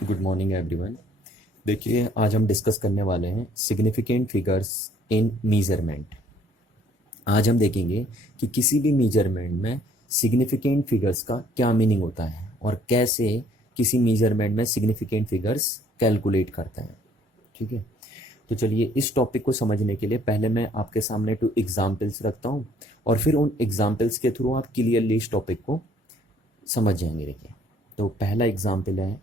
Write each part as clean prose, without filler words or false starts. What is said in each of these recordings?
Good morning everyone. देखिए, आज हम डिस्कस करने वाले हैं सिग्निफिकेंट फिगर्स इन मीज़रमेंट। आज हम देखेंगे कि किसी भी मीज़रमेंट में सिग्निफिकेंट फिगर्स का क्या मीनिंग होता है और कैसे किसी मीज़रमेंट में सिग्निफिकेंट फिगर्स कैलकुलेट करते हैं। ठीक है, तो चलिए इस टॉपिक को समझने के लिए पहले मैं आपके सामने 2 एग्जाम्पल्स रखता हूँ और फिर उन एग्जाम्पल्स के थ्रू आप क्लियरली इस टॉपिक को समझ जाएंगे। देखिए, तो पहला एग्जाम्पल है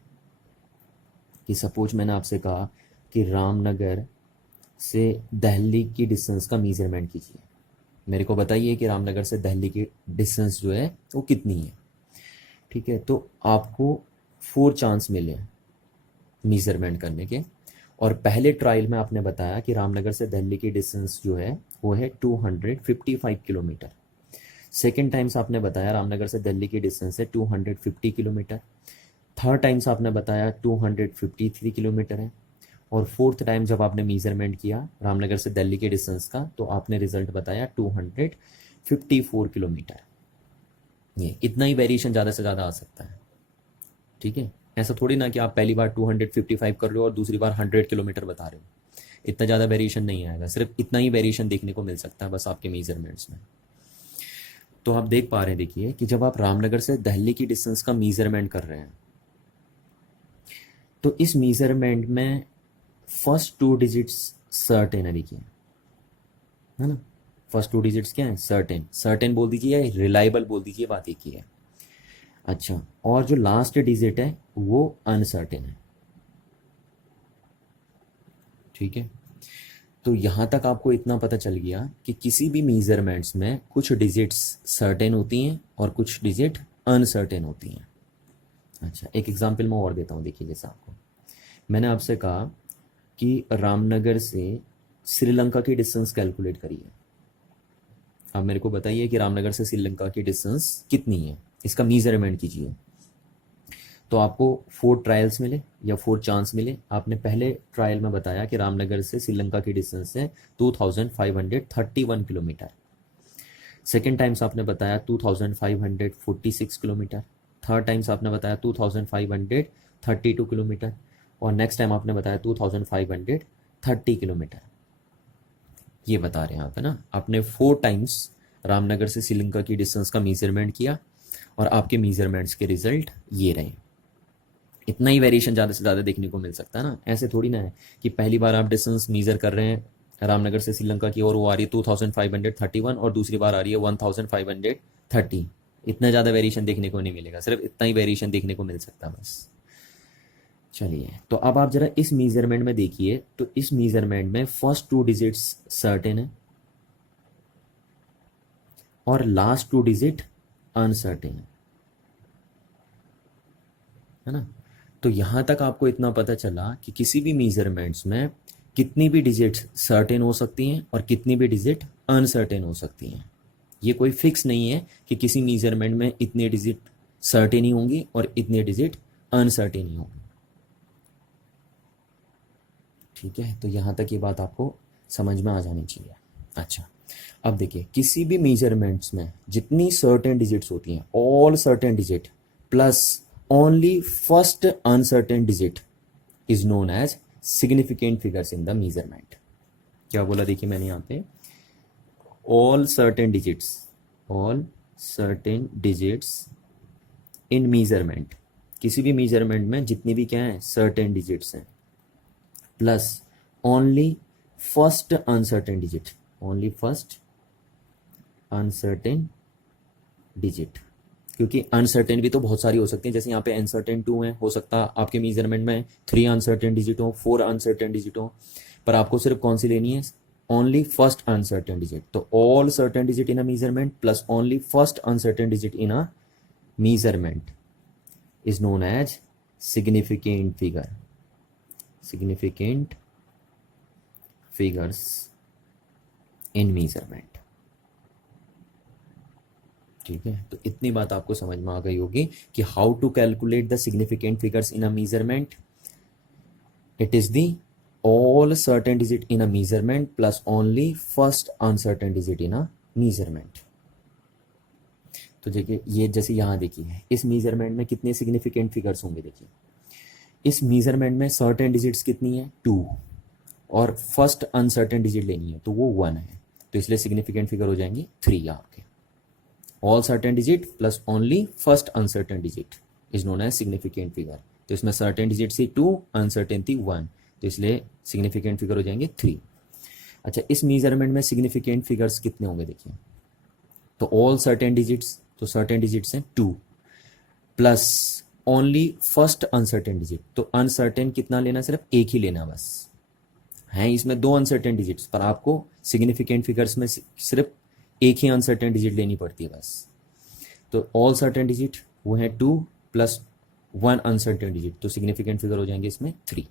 कि सपोज मैंने आपसे कहा कि रामनगर से दिल्ली की डिस्टेंस का मीज़रमेंट कीजिए। मेरे को बताइए कि रामनगर से दिल्ली की डिस्टेंस जो है वो कितनी है। ठीक है, तो आपको 4 चांस मिले हैं मीज़रमेंट करने के। और पहले ट्रायल में आपने बताया कि रामनगर से दिल्ली की डिस्टेंस जो है वो है 255 किलोमीटर। सेकेंड टाइम्स आपने बताया रामनगर से दिल्ली की डिस्टेंस है 250 किलोमीटर। थर्ड टाइम्स आपने बताया 253 किलोमीटर है। और फोर्थ टाइम जब आपने मीज़रमेंट किया रामनगर से दिल्ली के डिस्टेंस का तो आपने रिजल्ट बताया 254 किलोमीटर। ये इतना ही वेरिएशन ज़्यादा से ज़्यादा आ सकता है। ठीक है, ऐसा थोड़ी ना कि आप पहली बार 255 कर रहे हो और दूसरी बार 100 किलोमीटर बता रहे हो। इतना ज़्यादा वेरिएशन नहीं आएगा, सिर्फ इतना ही वेरिएशन देखने को मिल सकता है बस आपके मीज़रमेंट्स में। तो आप देख पा रहे हैं, देखिए कि जब आप रामनगर से दिल्ली की डिस्टेंस का मीज़रमेंट कर रहे हैं तो इस मीज़रमेंट में फर्स्ट 2 डिजिट्स सर्टेन है। देखिए, है ना, फर्स्ट 2 डिजिट्स क्या है? सर्टेन। सर्टेन बोल दीजिए या रिलायबल बोल दीजिए, बात एक ही है। अच्छा, और जो लास्ट डिजिट है वो अनसर्टेन है। ठीक है, तो यहाँ तक आपको इतना पता चल गया कि किसी भी मीज़रमेंट्स में कुछ डिजिट्स सर्टेन होती हैं और कुछ डिजिट अनसर्टेन होती हैं। अच्छा, एक एग्जांपल मैं और देता हूँ। देखिए, जैसा आपको मैंने आपसे कहा कि रामनगर से श्रीलंका की डिस्टेंस कैलकुलेट करिए। आप मेरे को बताइए कि रामनगर से श्रीलंका की डिस्टेंस कितनी है, इसका मीज़रमेंट कीजिए। तो आपको 4 ट्रायल्स मिले या 4 चांस मिले। आपने पहले ट्रायल में बताया कि रामनगर से श्रीलंका की डिस्टेंस है 2531 किलोमीटर। सेकेंड टाइम्स आपने बताया 2546 किलोमीटर। थर्ड टाइम्स आपने बताया 2532 किलोमीटर। और नेक्स्ट टाइम आपने बताया 2530 किलोमीटर। ये बता रहे हैं आप, है ना। आपने 4 टाइम्स रामनगर से श्रीलंका की डिस्टेंस का मीज़रमेंट किया और आपके मीज़रमेंट्स के रिजल्ट ये रहे। इतना ही वेरिएशन ज़्यादा से ज़्यादा देखने को मिल सकता है ना। ऐसे थोड़ी ना है कि पहली बार आप डिस्टेंस मीज़र कर रहे हैं रामनगर से श्रीलंका की और वो आ रही है 2531 और दूसरी बार आ रही है 1530। इतना ज़्यादा वेरिएशन देखने को नहीं मिलेगा, सिर्फ इतना ही वेरिएशन देखने को मिल सकता है बस। चलिए, तो अब आप जरा इस मीज़रमेंट में देखिए, तो इस मीज़रमेंट में फर्स्ट 2 डिजिट्स सर्टेन है और लास्ट 2 डिजिट अनसर्टेन है ना। तो यहाँ तक आपको इतना पता चला कि किसी भी मीज़रमेंट्स में कितनी भी डिजिट सर्टेन हो सकती हैं और कितनी भी डिजिट अनसर्टेन हो सकती हैं। ये कोई फिक्स नहीं है कि किसी मीज़रमेंट में इतने डिजिट सर्टेन ही होंगी और इतने डिजिट अनसर्टेन ही होंगी। ठीक है, तो यहाँ तक ये बात आपको समझ में आ जानी चाहिए। अच्छा, अब देखिए, किसी भी मेजरमेंट्स में जितनी सर्टेन डिजिट्स होती हैं, all certain digit plus only first uncertain digit is known as significant figures in the measurement. क्या बोला? देखिए मैंने यहाँ पे all certain digits in measurement, किसी भी मेजरमेंट में जितनी भी क्या है सर्टेन डिजिट्स हैं plus only first uncertain digit, only first uncertain digit. क्योंकि अनसर्टेन भी तो बहुत सारी हो सकती हैं, जैसे यहाँ पे अनसर्टेन 2 है, हो सकता है आपके मेजरमेंट में 3 अनसर्टेन डिजिट हो, 4 अनसर्टेन डिजिट हो, पर आपको सिर्फ कौन सी लेनी है? Only first uncertain digit. तो all certain digit in a measurement plus only first uncertain digit in a measurement is known as significant figure, significant figures in measurement. ठीक है, तो इतनी बात आपको समझ में आ गई होगी कि how to calculate the significant figures in a measurement. It is the all certain digit in a measurement plus only first uncertain digit in a measurement. तो देखिए, ये जैसे यहाँ देखिए इस मेजरमेंट में कितने सिग्निफिकेंट फिगर्स होंगे। देखिए, इस मेजरमेंट में सर्टेन डिजिट्स कितनी है 2, और फर्स्ट अनसर्टेन डिजिट लेनी है तो वो 1 है, तो इसलिए सिग्निफिकेंट फिगर हो जाएंगे 3 आपके। All certain digit plus only first uncertain digit is known as significant figure. तो इसमें सर्टेन डिजिट थी 2, अनसर्टेन थी 1, तो इसलिए सिग्निफिकेंट फिगर हो जाएंगे 3। अच्छा, इस मेजरमेंट में सिग्निफिकेंट फिगर्स कितने होंगे देखिए, तो ऑल सर्टेन डिजिट्स, तो सर्टेन डिजिट्स हैं 2 plus only first uncertain digit, तो अनसर्टेन कितना लेना, सिर्फ एक ही लेना बस, हैं इसमें 2 अनसर्टेन डिजिट्स, पर आपको सिग्निफिकेंट फिगर्स में सिर्फ एक ही अनसर्टेन डिजिट लेनी पड़ती है बस। तो ऑल सर्टेन डिजिट वो है 2 प्लस 1 अनसर्टेन डिजिट, तो सिग्निफिकेंट फिगर हो जाएंगे इसमें 3।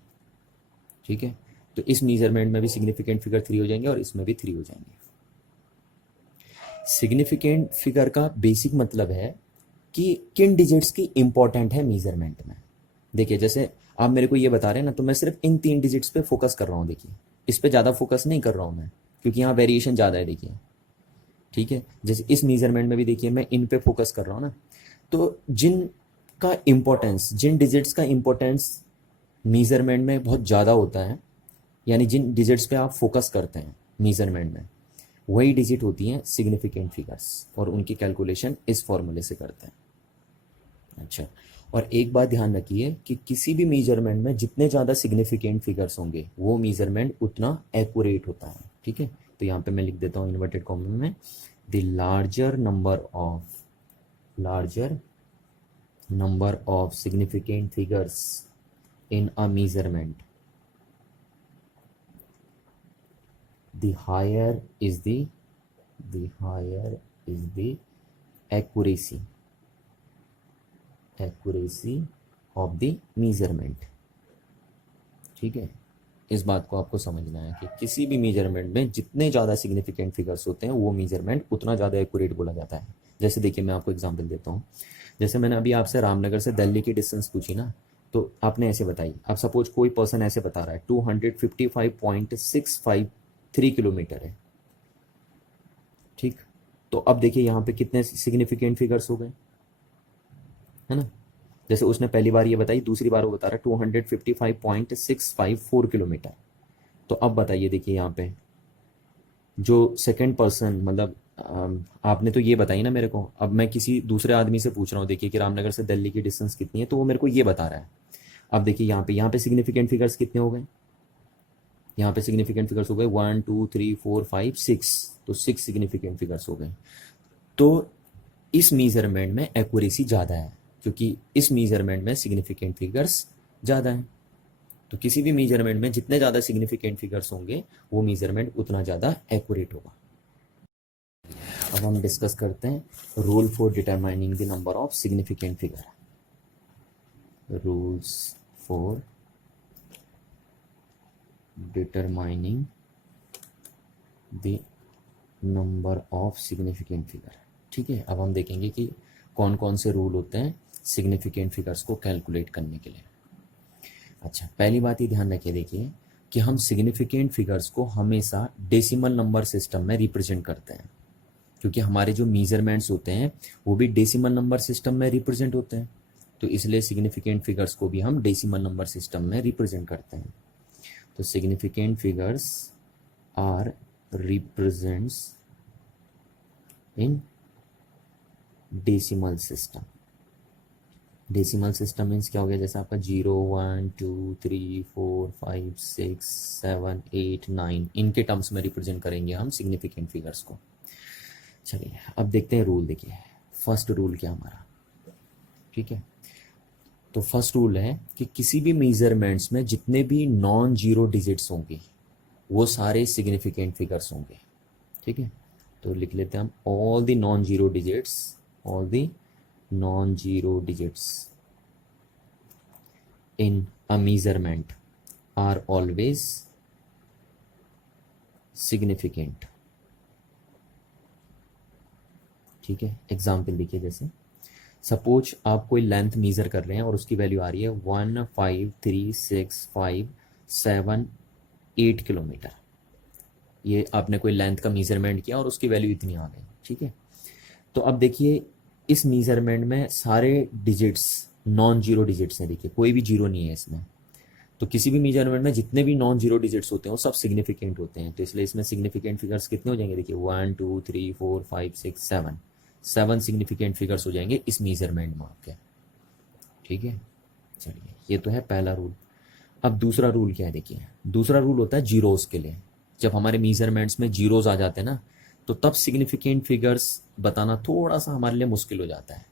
ठीक है, तो इस मेजरमेंट में भी सिग्निफिकेंट फिगर 3 हो जाएंगे और इसमें भी 3 हो जाएंगे। सिग्निफिकेंट फिगर का बेसिक मतलब है कि किन डिजिट्स की इंपॉर्टेंट है मेजरमेंट में। देखिए जैसे आप मेरे को ये बता रहे हैं ना, तो मैं सिर्फ इन 3 डिजिट्स पे फोकस कर रहा हूँ, देखिए इस पे ज़्यादा फोकस नहीं कर रहा हूँ मैं, क्योंकि यहाँ वेरिएशन ज़्यादा है देखिए। ठीक है, जैसे इस मेजरमेंट में भी देखिए मैं इन पे फोकस कर रहा हूँ ना, तो जिनका इम्पोर्टेंस, जिन डिजिट्स का इम्पोर्टेंस मेजरमेंट में बहुत ज़्यादा होता है, यानी जिन डिजिट्स पे आप फोकस करते हैं मेजरमेंट में, वही डिजिट होती हैं सिग्निफिकेंट फिगर्स, और उनकी कैलकुलेशन इस फॉर्मूले से करते हैं। अच्छा, और एक बात ध्यान रखिए कि किसी भी मेजरमेंट में जितने ज़्यादा सिग्निफिकेंट फिगर्स होंगे वो मेजरमेंट उतना एक्यूरेट होता है। ठीक है, तो यहाँ पे मैं लिख देता हूँ इन्वर्टेड कॉमा में, the larger number of significant figures in a measurement, the higher is the accuracy of the measurement। ठीक है, इस बात को आपको समझना है कि किसी भी मेजरमेंट में जितने ज़्यादा सिग्निफिकेंट फिगर्स होते हैं वो मेजरमेंट उतना ज़्यादा एक्यूरेट बोला जाता है। जैसे देखिए मैं आपको एग्जांपल देता हूँ, जैसे मैंने अभी आपसे रामनगर से दिल्ली की डिस्टेंस पूछी ना, तो आपने ऐसे बताई। अब सपोज कोई पर्सन ऐसे बता रहा है 255.653 किलोमीटर है। ठीक, तो अब देखिए यहाँ पे कितने सिग्निफिकेंट फिगर्स हो गए, है ना। जैसे उसने पहली बार ये बताई, दूसरी बार वो बता रहा है 255.654 किलोमीटर। तो अब बताइए, देखिए यहाँ पे जो सेकंड पर्सन, मतलब आपने तो ये बताई ना मेरे को, अब मैं किसी दूसरे आदमी से पूछ रहा हूँ देखिए कि रामनगर से दिल्ली की डिस्टेंस कितनी है, तो वो मेरे को ये बता रहा है। अब देखिए यहाँ पे सिग्निफिकेंट फिगर्स कितने हो गए, यहाँ पे सिग्निफिकेंट फिगर्स हो गए 1 2 3 4 5 6, तो 6 सिग्निफिकेंट फिगर्स हो गए। तो इस मेजरमेंट में एक्यूरेसी ज़्यादा है, क्योंकि इस मेजरमेंट में सिग्निफिकेंट फिगर्स ज़्यादा हैं। तो किसी भी मेजरमेंट में जितने ज़्यादा सिग्निफिकेंट फिगर्स होंगे वो मेजरमेंट उतना ज़्यादा एक्यूरेट होगा। अब हम डिस्कस करते हैं rule for determining the number of significant figure. Rules for determining the number of significant figure. ठीक है, अब हम देखेंगे कि कौन कौन से रूल होते हैं सिग्निफिकेंट फिगर्स को कैलकुलेट करने के लिए। अच्छा, पहली बात ये ध्यान रखिए, देखिए कि हम सिग्निफिकेंट फिगर्स को हमेशा डेसिमल नंबर सिस्टम में रिप्रेजेंट करते हैं, क्योंकि हमारे जो मेजरमेंट्स होते हैं वो भी डेसिमल नंबर सिस्टम में रिप्रेजेंट होते हैं, तो इसलिए सिग्निफिकेंट फिगर्स को भी हम डेसिमल नंबर सिस्टम में रिप्रेजेंट करते हैं। तो significant figures are represents in decimal system. Decimal system means क्या हो गया, जैसे आपका 0 1 2 3 4 5 6 7 8 9, इनके टर्म्स में रिप्रेजेंट करेंगे हम सिग्निफिकेंट फिगर्स को। चलिए अब देखते हैं रूल। देखिए फर्स्ट रूल क्या हमारा, ठीक है, तो फर्स्ट रूल है कि किसी भी मेजरमेंट्स में जितने भी नॉन जीरो डिजिट्स होंगे वो सारे सिग्निफिकेंट फिगर्स होंगे। ठीक है, तो लिख लेते हैं हम all the non zero digits in a measurement are always significant। ठीक है, एग्जाम्पल देखिए, जैसे सपोज आप कोई लेंथ मेजर कर रहे हैं और उसकी वैल्यू आ रही है 1536578 किलोमीटर। ये आपने कोई लेंथ का मेजरमेंट किया और उसकी वैल्यू इतनी आ गई। ठीक है, तो अब देखिए इस मेजरमेंट में सारे डिजिट्स नॉन जीरो डिजिट्स हैं, देखिए कोई भी जीरो नहीं है इसमें। तो किसी भी मेजरमेंट में जितने भी नॉन जीरो डिजिट्स होते हैं वो सब सिग्निफिकेंट होते हैं, तो इसलिए इसमें सिग्निफिकेंट फिगर्स कितने हो जाएंगे, देखिए 1 2 3 4 5 6 7, 7 सिग्निफिकेंट फिगर्स हो जाएंगे इस मेजरमेंट में आपके। ठीक है, चलिए ये तो है पहला रूल। अब दूसरा रूल क्या है, देखिए दूसरा रूल होता है जीरोस के लिए। जब हमारे मेजरमेंट्स में जीरोस आ जाते हैं ना, तो तब सिग्निफिकेंट फिगर्स बताना थोड़ा सा हमारे लिए मुश्किल हो जाता है।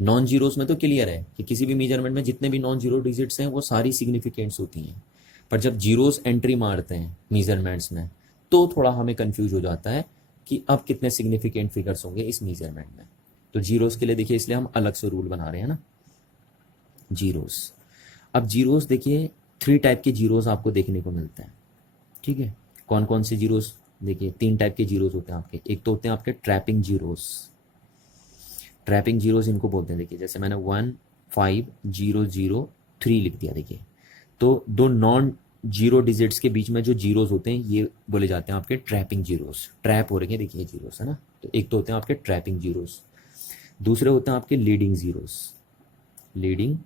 नॉन जीरोस में तो क्लियर है कि किसी भी मेजरमेंट में जितने भी नॉन जीरो डिजिट्स हैं वो सारी सिग्निफिकेंट्स होती हैं, पर जब जीरोस एंट्री मारते हैं मेजरमेंट्स में तो थोड़ा हमें कंफ्यूज हो जाता है कि अब कितने सिग्निफिकेंट फिगर्स होंगे इस मेजरमेंट में। तो जीरोस के लिए देखिए इसलिए हम अलग से रूल बना रहे हैं ना, जीरोस। अब जीरोस देखिए 3 टाइप के जीरोस आपको देखने को मिलते हैं। ठीक है, कौन कौन से जीरोस, देखिए 3 टाइप के जीरोस होते हैं आपके। एक तो होते हैं आपके ट्रैपिंग जीरोस, ट्रैपिंग जीरोस इनको बोलते हैं। देखिए जैसे मैंने 1 5 0 0 3 लिख दिया, देखिए तो दो नॉन जीरो डिजिट्स के बीच में जो जीरोस होते हैं ये बोले जाते हैं आपके ट्रैपिंग जीरोस, ट्रैप हो रहे हैं देखिए जीरोस है ना। तो एक तो होते हैं आपके ट्रैपिंग जीरोस, दूसरे होते हैं आपके लीडिंग जीरोस, लीडिंग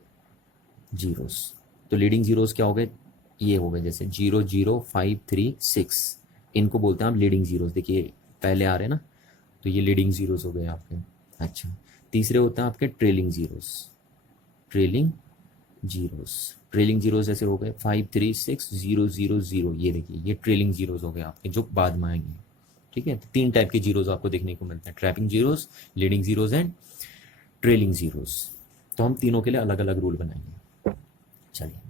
जीरोस। तो लीडिंग जीरोस क्या हो गए, ये हो गए जैसे 0 0 5 3 6, इनको बोलते हैं आप लीडिंग जीरोस। देखिए पहले आ रहे हैं ना, तो ये लीडिंग जीरोस हो गए आपके। अच्छा, तीसरे होते हैं आपके trailing zeros, trailing zeros. Trailing zeros ऐसे हो गए 5 3 6 0 0 0, ये देखिए ये ट्रेलिंग जीरोस हो गए आपके जो बाद में आएंगे। ठीक है, तो 3 टाइप के जीरोस आपको देखने को मिलते हैं, trapping zeros, leading zeros and trailing zeros. तो हम तीनों के लिए अलग अलग रूल बनाएंगे। चलिए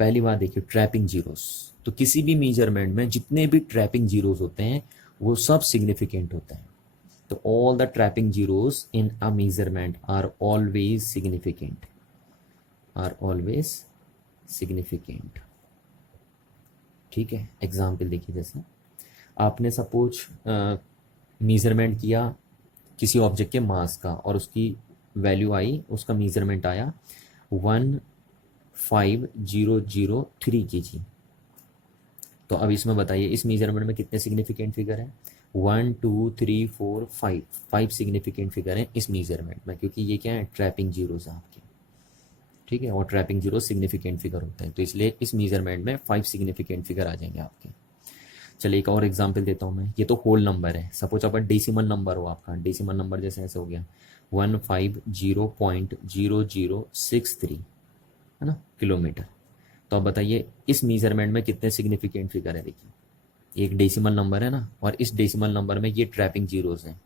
पहली बात देखिए ट्रैपिंग जीरोस। तो किसी भी मेजरमेंट में जितने भी ट्रैपिंग जीरोस होते हैं वो सब सिग्निफिकेंट होते हैं। तो all the trapping zeros in a measurement are always significant, are always significant। ठीक है, एग्जाम्पल देखिए जैसे आपने सपोज मेजरमेंट किया किसी ऑब्जेक्ट के मास का और उसकी वैल्यू आई, उसका मेजरमेंट आया 15,003 kg। तो अब इसमें बताइए इस मेजरमेंट में कितने सिग्निफिकेंट फिगर हैं, 1 2 3 4 5, 5 सिग्निफिकेंट फिगर हैं इस मेजरमेंट में, क्योंकि ये क्या है ट्रैपिंग जीरोस हैं आपके। ठीक है, और ट्रैपिंग जीरो सिग्निफिकेंट फिगर होता है, तो इसलिए इस मेजरमेंट में 5 सिग्निफिकेंट फिगर आ जाएंगे आपके। चलिए एक और एग्जांपल देता हूँ मैं, ये तो होल नंबर है, सपोज अपन डेसिमल नंबर हो आपका, डेसिमल नंबर जैसे ऐसे हो गया 150.0063 है ना किलोमीटर। तो अब बताइए इस मेजरमेंट में कितने सिग्निफिकेंट फिगर है, देखिए एक डेसिमल नंबर है ना और इस डेसिमल नंबर में ये ट्रैपिंग जीरोस हैं,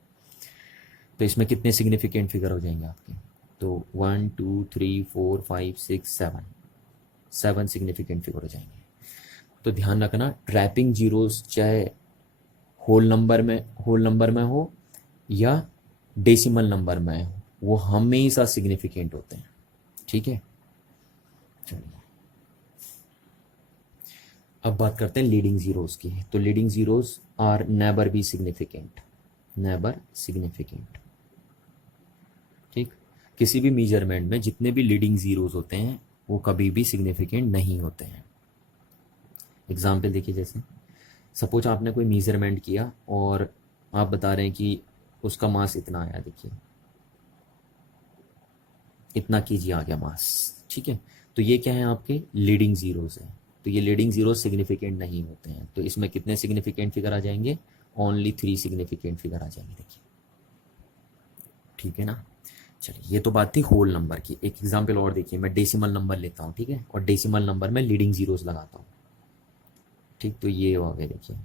तो इसमें कितने सिग्निफिकेंट फिगर हो जाएंगे आपके, तो 1 2 3 4 5 6 7, 7 सिग्निफिकेंट फिगर हो जाएंगे। तो ध्यान रखना ट्रैपिंग जीरोस चाहे होल नंबर में हो या डेसिमल नंबर में हो वो हमेशा सिग्निफिकेंट होते हैं। ठीक है, चलिए अब बात करते हैं लीडिंग जीरोस की। तो leading zeros are never be significant, never significant. ठीक, किसी भी मेजरमेंट में जितने भी लीडिंग जीरोस होते हैं वो कभी भी सिग्निफिकेंट नहीं होते हैं। एग्जाम्पल देखिए जैसे सपोज आपने कोई मेजरमेंट किया और आप बता रहे हैं कि उसका मास इतना आया, देखिए इतना केजी आ गया मास। ठीक है, तो ये क्या है आपके लीडिंग जीरोस है, तो ये लीडिंग जीरो सिग्निफिकेंट नहीं होते हैं। तो इसमें कितने सिग्निफिकेंट फिगर आ जाएंगे, ओनली 3 सिग्निफिकेंट फिगर आ जाएंगे, देखिए। ठीक है ना, चलिए ये तो बात थी होल नंबर की। एक एग्जांपल और देखिए, मैं डेसिमल नंबर लेता हूँ, ठीक है, और डेसिमल नंबर में लीडिंग जीरोस लगाता हूँ। ठीक, तो ये हो गया, देखिए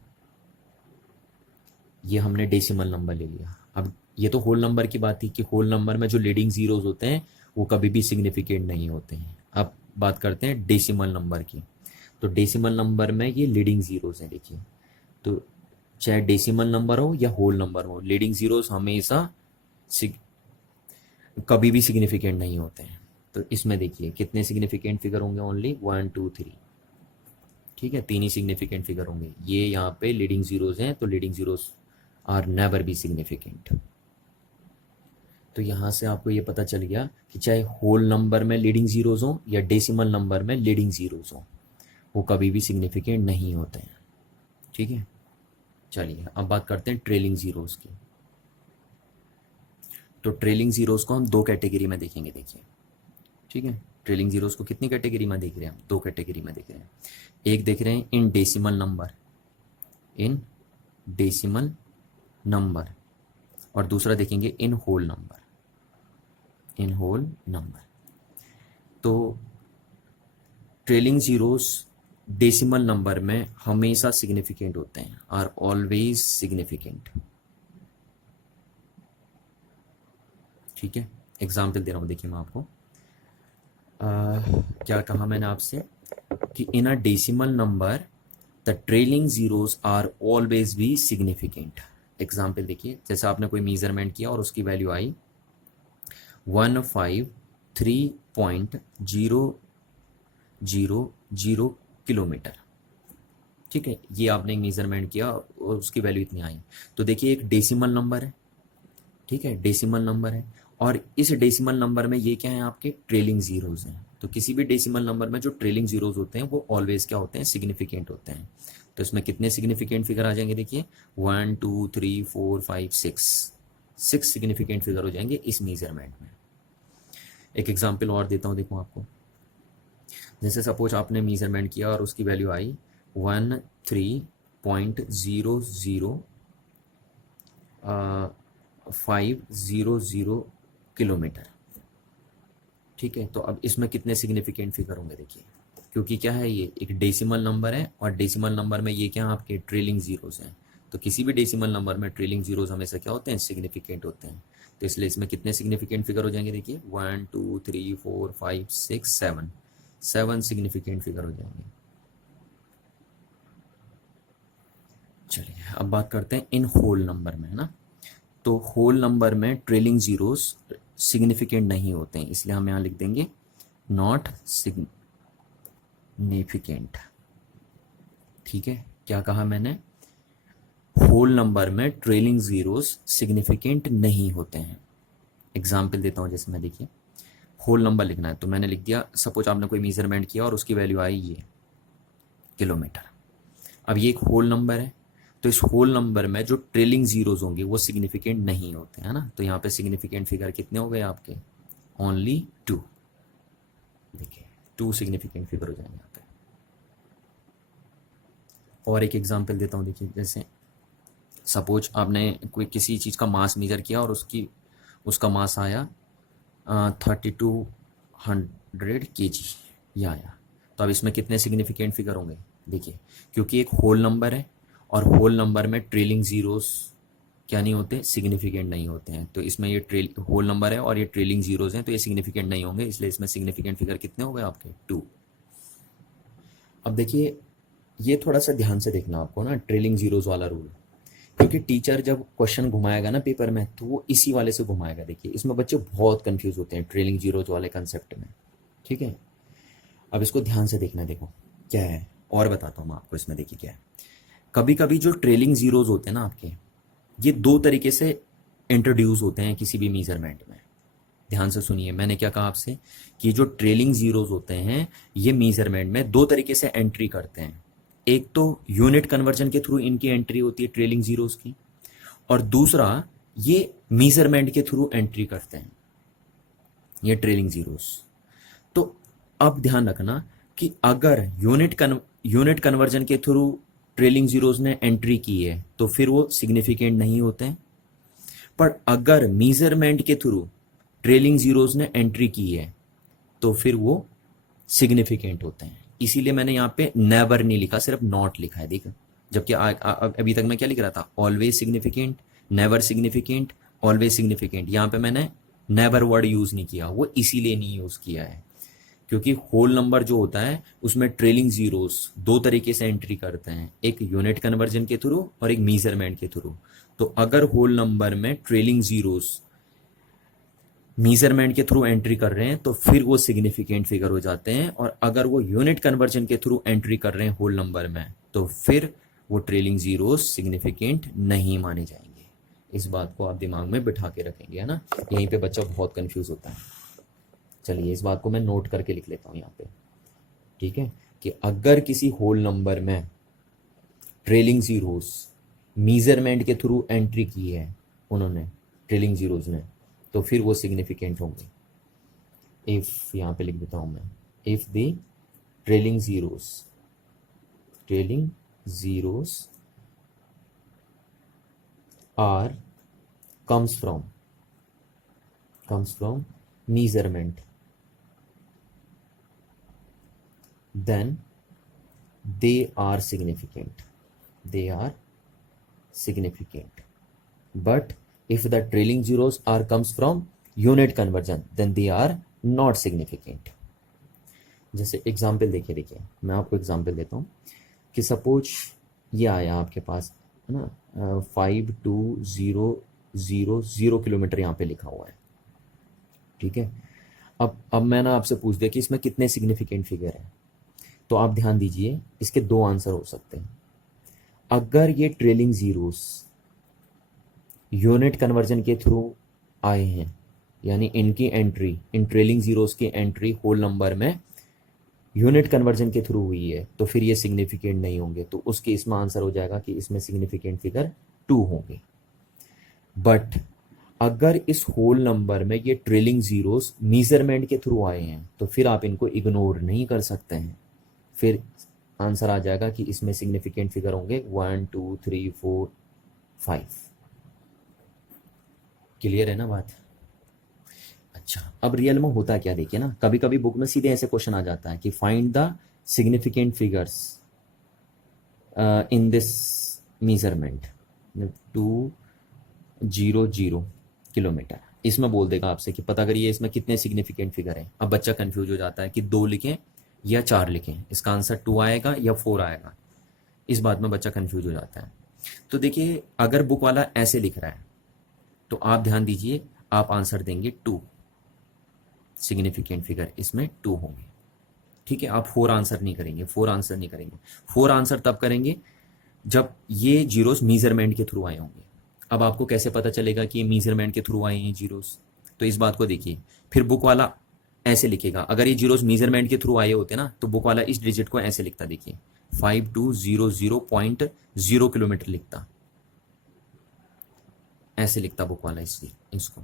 ये हमने डेसिमल नंबर ले लिया। अब ये तो होल नंबर की बात थी कि होल नंबर में जो लीडिंग जीरोस होते हैं वो कभी भी सिग्निफिकेंट नहीं होते हैं। अब बात करते हैं डेसिमल नंबर की। तो डेसिमल नंबर में ये लीडिंग जीरोस हैं, देखिए। तो चाहे डेसिमल नंबर हो या होल नंबर हो, लीडिंग जीरोस हमेशा कभी भी सिग्निफिकेंट नहीं होते हैं। तो इसमें देखिए कितने सिग्निफिकेंट फिगर होंगे, ओनली 1 2 3। ठीक है, 3 ही सिग्निफिकेंट फिगर होंगे। ये यहाँ पे लीडिंग जीरोस हैं, तो leading zeros are never be significant. तो यहाँ से आपको ये पता चल गया कि चाहे होल नंबर में लीडिंग जीरोस हो या डेसिमल नंबर में लीडिंग जीरोस हो, वो कभी भी सिग्निफिकेंट नहीं होते हैं। ठीक है, चलिए अब बात करते हैं ट्रेलिंग जीरोस की। तो ट्रेलिंग जीरोस को हम 2 कैटेगरी में देखेंगे, देखिए। ठीक है, ट्रेलिंग जीरोस को कितनी कैटेगरी में देख रहे हैं हम? दो कैटेगरी में देख रहे हैं। एक देख रहे हैं in decimal number, in decimal number, और दूसरा देखेंगे in whole number, in whole number. तो ट्रेलिंग जीरोस डेसिमल नंबर में हमेशा सिग्निफिकेंट होते हैं, आर ऑलवेज सिग्निफिकेंट। ठीक है, एग्जाम्पल दे रहा हूं, देखिए मैं आपको क्या कहा मैंने आपसे कि in a decimal number the trailing zeros are always be significant. Example देखिए, जैसे आपने कोई मेजरमेंट किया और उसकी वैल्यू आई 153.000 किलोमीटर। ठीक है, ये आपने एक मेजरमेंट किया और उसकी वैल्यू इतनी आई। तो देखिए एक डेसिमल नंबर है, ठीक है, डेसिमल नंबर है, और इस डेसिमल नंबर में ये क्या है, आपके ट्रेलिंग जीरोज हैं। तो किसी भी डेसिमल नंबर में जो ट्रेलिंग जीरोज होते हैं वो ऑलवेज क्या होते हैं, सिग्निफिकेंट होते हैं। तो इसमें कितने सिग्निफिकेंट फिगर आ जाएंगे, देखिए 1 2 3 4 5 6 सिग्निफिकेंट फिगर हो जाएंगे इस मेजरमेंट में। एक एग्जाम्पल और देता हूँ, देखो आपको, जैसे सपोज आपने मेजरमेंट किया और उसकी वैल्यू आई 13.00500 किलोमीटर। ठीक है, तो अब इसमें कितने सिग्निफिकेंट फिगर होंगे, देखिए, क्योंकि क्या है, ये एक डेसिमल नंबर है और डेसिमल नंबर में ये क्या आपके ट्रेलिंग जीरोस हैं। तो किसी भी डेसिमल नंबर में ट्रेलिंग जीरोस हमेशा क्या होते हैं, सिग्निफिकेंट होते हैं। तो इसलिए इसमें कितने सिग्निफिकेंट फिगर हो जाएंगे, देखिए 1 2 3 4 5 6 7 सिग्निफिकेंट फिगर हो जाएंगे। चलिए अब बात करते हैं इन होल नंबर में, है ना। तो होल नंबर में ट्रेलिंग जीरोस सिग्निफिकेंट नहीं होते हैं, इसलिए हम यहाँ लिख देंगे नॉट सिग्निफिकेंट। ठीक है, क्या कहा मैंने, होल नंबर में ट्रेलिंग जीरोस सिग्निफिकेंट नहीं होते हैं। एग्जाम्पल देता हूँ, जैसे मैं, देखिए होल नंबर लिखना है तो मैंने लिख दिया, सपोज आपने कोई मेजरमेंट किया और उसकी वैल्यू आई ये किलोमीटर। अब ये एक होल नंबर है, तो इस होल नंबर में जो ट्रेलिंग जीरोज होंगे वो सिग्निफिकेंट नहीं होते हैं ना। तो यहाँ पे सिग्निफिकेंट फिगर कितने हो गए आपके, ओनली 2। देखिए 2 सिग्निफिकेंट फिगर हो जाएंगे यहाँ पे। और एक एग्जांपल देता हूँ, देखिए जैसे सपोज आपने कोई किसी चीज़ का मास मेजर किया और उसका मास आया 3200 kg, ये आया। तो अब इसमें कितने सिग्निफिकेंट फिगर होंगे, देखिए, क्योंकि एक होल नंबर है और होल नंबर में ट्रेलिंग जीरोस क्या नहीं होते, सिग्निफिकेंट नहीं होते हैं। तो इसमें ये होल नंबर है और ये ट्रेलिंग जीरोस हैं, तो ये सिग्निफिकेंट नहीं होंगे, इसलिए इसमें सिग्निफिकेंट फिगर कितने हो गए आपके, 2। अब देखिए ये थोड़ा सा ध्यान से देखना आपको ना, ट्रेलिंग जीरोस वाला रूल, क्योंकि टीचर जब क्वेश्चन घुमाएगा ना पेपर में तो वो इसी वाले से घुमाएगा। देखिए इसमें बच्चे बहुत कंफ्यूज होते हैं ट्रेलिंग जीरोस वाले कंसेप्ट में। ठीक है, अब इसको ध्यान से देखना, देखो क्या है, और बताता हूँ मैं आपको इसमें। देखिए क्या है, कभी कभी जो ट्रेलिंग जीरोस होते हैं ना आपके, ये दो तरीके से इंट्रोड्यूस होते हैं किसी भी मेजरमेंट में। ध्यान से सुनिए, मैंने क्या कहा आपसे कि जो ट्रेलिंग जीरोस होते हैं ये मेजरमेंट में दो तरीके से एंट्री करते हैं। एक तो यूनिट कन्वर्जन के थ्रू इनकी एंट्री होती है ट्रेलिंग जीरोस की, और दूसरा ये मेजरमेंट के थ्रू एंट्री करते हैं ये ट्रेलिंग जीरोस। तो अब ध्यान रखना कि अगर यूनिट कन्वर्जन के थ्रू ट्रेलिंग जीरोस ने एंट्री की है तो फिर वो सिग्निफिकेंट नहीं होते हैं, पर अगर मेजरमेंट के थ्रू ट्रेलिंग जीरोस ने एंट्री की है तो फिर वो सिग्निफिकेंट होते हैं। इसीलिए मैंने यहाँ पे नेवर नहीं लिखा, सिर्फ नॉट लिखा है, देखा। जबकि अभी तक मैं क्या लिख रहा था, always significant, never significant, always significant. यहाँ पे मैंने नेवर वर्ड यूज नहीं किया, वो इसीलिए नहीं यूज किया है क्योंकि होल नंबर जो होता है उसमें ट्रेलिंग जीरोस दो तरीके से एंट्री करते हैं, एक यूनिट कन्वर्जन के थ्रू और एक मेजरमेंट के थ्रू। तो अगर होल नंबर में ट्रेलिंग जीरोस मेजरमेंट के थ्रू एंट्री कर रहे हैं तो फिर वो सिग्निफिकेंट फिगर हो जाते हैं, और अगर वो यूनिट कन्वर्जन के थ्रू एंट्री कर रहे हैं होल नंबर में तो फिर वो ट्रेलिंग जीरोस सिग्निफिकेंट नहीं माने जाएंगे। इस बात को आप दिमाग में बिठा के रखेंगे, है ना। यहीं पे बच्चा बहुत कंफ्यूज होता है। चलिए इस बात को मैं नोट करके लिख लेता हूँ यहाँ पे, ठीक है, कि अगर किसी होल नंबर में ट्रेलिंग जीरोस मेजरमेंट के थ्रू एंट्री की है उन्होंने, ट्रेलिंग जीरोस ने, तो फिर वो सिग्निफिकेंट होंगे। इफ यहाँ पे लिख देता हूँ मैं, if the trailing zeros are comes from measurement, then they are significant, but if the trailing zeros are comes from unit conversion, then they are not significant. जैसे एग्जाम्पल देखिए मैं आपको एग्जाम्पल देता हूँ कि सपोज ये आया आपके पास, है ना, 52000 किलोमीटर यहाँ पे लिखा हुआ है, ठीक है। अब मैंने आपसे पूछ दिया कि इसमें कितने सिग्निफिकेंट फिगर हैं, तो आप ध्यान दीजिए, इसके दो आंसर हो सकते हैं। अगर ये ट्रेलिंग जीरोस यूनिट कन्वर्जन के थ्रू आए हैं, यानी इनकी एंट्री, इन ट्रेलिंग जीरोस की एंट्री होल नंबर में यूनिट कन्वर्जन के थ्रू हुई है, तो फिर ये सिग्निफिकेंट नहीं होंगे, तो उसके इसमें आंसर हो जाएगा कि इसमें सिग्निफिकेंट फिगर 2 होंगे। बट अगर इस होल नंबर में ये ट्रेलिंग जीरोस मेजरमेंट के थ्रू आए हैं, तो फिर आप इनको इग्नोर नहीं कर सकते हैं, फिर आंसर आ जाएगा कि इसमें सिग्निफिकेंट फिगर होंगे 1 2 3 4 5। क्लियर है ना बात? अच्छा, अब रियल में होता क्या, देखिए ना, कभी कभी बुक में सीधे ऐसे क्वेश्चन आ जाता है कि find the significant figures in this measurement 200 kilometre, इसमें बोल देगा आपसे कि पता करिए इसमें कितने सिग्निफिकेंट फिगर हैं। अब बच्चा कंफ्यूज हो जाता है कि 2 लिखें या 4 लिखें, इसका आंसर 2 आएगा या 4 आएगा, इस बात में बच्चा कंफ्यूज हो जाता है। तो देखिए, अगर बुक वाला ऐसे लिख रहा है तो आप ध्यान दीजिए, आप आंसर देंगे 2, सिग्निफिकेंट फिगर इसमें 2 होंगे, ठीक है। आप 4 आंसर नहीं करेंगे, 4 आंसर तब करेंगे जब ये जीरोस मेजरमेंट के थ्रू आए होंगे। अब आपको कैसे पता चलेगा कि ये मेजरमेंट के थ्रू आए हैं जीरोस, तो इस बात को देखिए, फिर बुक वाला ऐसे लिखेगा, अगर ये जीरोस मेजरमेंट के थ्रू आए होते ना, तो बुक वाला इस डिजिट को ऐसे लिखता, देखिए 5200.0 किलोमीटर लिखता, ऐसे लिखता बुक वाला इसको,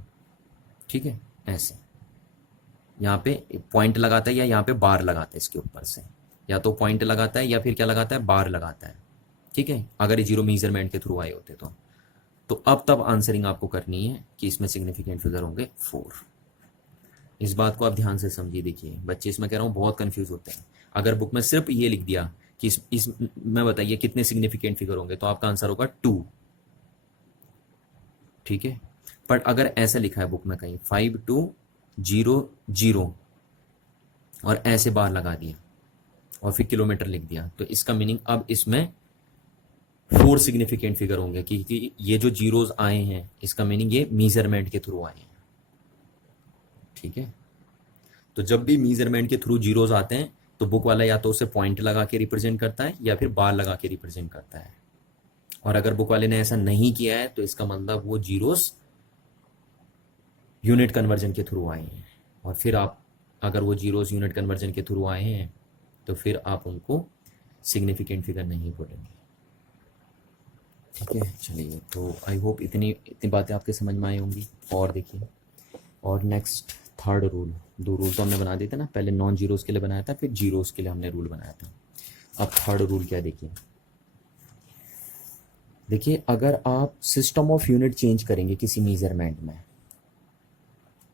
ठीक है, ऐसे यहाँ पे पॉइंट लगाता है या यहाँ पे बार लगाता है इसके ऊपर से, या तो पॉइंट लगाता है या फिर क्या लगाता है, बार लगाता है, ठीक है, अगर ये जीरो मेजरमेंट के थ्रू आए होते तो अब तब आंसरिंग आपको करनी है कि इसमें सिग्निफिकेंट फिगर होंगे 4। इस बात को आप ध्यान से समझिए। देखिए बच्चे, इसमें कह रहा हूँ बहुत कंफ्यूज होते हैं। अगर बुक में सिर्फ ये लिख दिया कि इस में बताइए कितने सिग्निफिकेंट फिगर होंगे, तो आपका आंसर होगा 2, ठीक है। पर अगर ऐसा लिखा है बुक में कहीं 5200 और ऐसे बार लगा दिया और फिर किलोमीटर लिख दिया, तो इसका मीनिंग अब इसमें 4 सिग्निफिकेंट फिगर होंगे, क्योंकि ये जो जीरोज आए हैं इसका मीनिंग ये मेजरमेंट के थ्रू आए हैं, ठीक है। तो जब भी मेजरमेंट के थ्रू जीरोज आते हैं तो बुक वाला या तो उसे पॉइंट लगा के रिप्रेजेंट करता है या फिर बार लगा के रिप्रेजेंट करता है, और अगर बुक वाले ने ऐसा नहीं किया है तो इसका मतलब वो जीरोस यूनिट कन्वर्जन के थ्रू आए हैं, और फिर आप, अगर वो जीरोस यूनिट कन्वर्जन के थ्रू आए हैं तो फिर आप उनको सिग्निफिकेंट फिगर नहीं बोलेंगे, ठीक है। चलिए, तो आई होप इतनी बातें आपके समझ में आई होंगी। और देखिए, और नेक्स्ट थर्ड रूल, 2 रूल तो हमने बना दिए थे ना, पहले नॉन जीरोस के लिए बनाया था, फिर जीरोस के लिए हमने रूल बनाया था। अब थर्ड रूल क्या है, देखिए अगर आप सिस्टम ऑफ यूनिट चेंज करेंगे किसी मेजरमेंट में,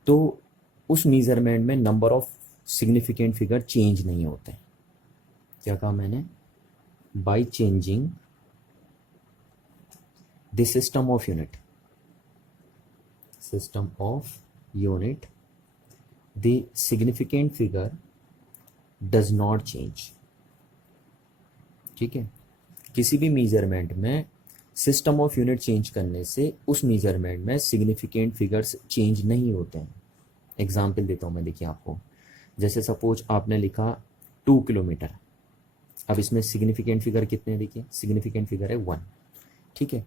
तो उस मेजरमेंट में number of significant figure change नहीं होते। क्या कहा मैंने? By changing the system of unit the significant figure does not change, ठीक है। किसी भी मेजरमेंट में सिस्टम ऑफ यूनिट चेंज करने से उस मेजरमेंट में सिग्निफिकेंट फिगर्स चेंज नहीं होते हैं। एग्जाम्पल देता हूँ मैं, देखिए आपको, जैसे सपोज आपने लिखा 2 किलोमीटर, अब इसमें सिग्निफिकेंट फिगर कितने हैं, देखिए सिग्निफिकेंट फिगर है 1, ठीक है।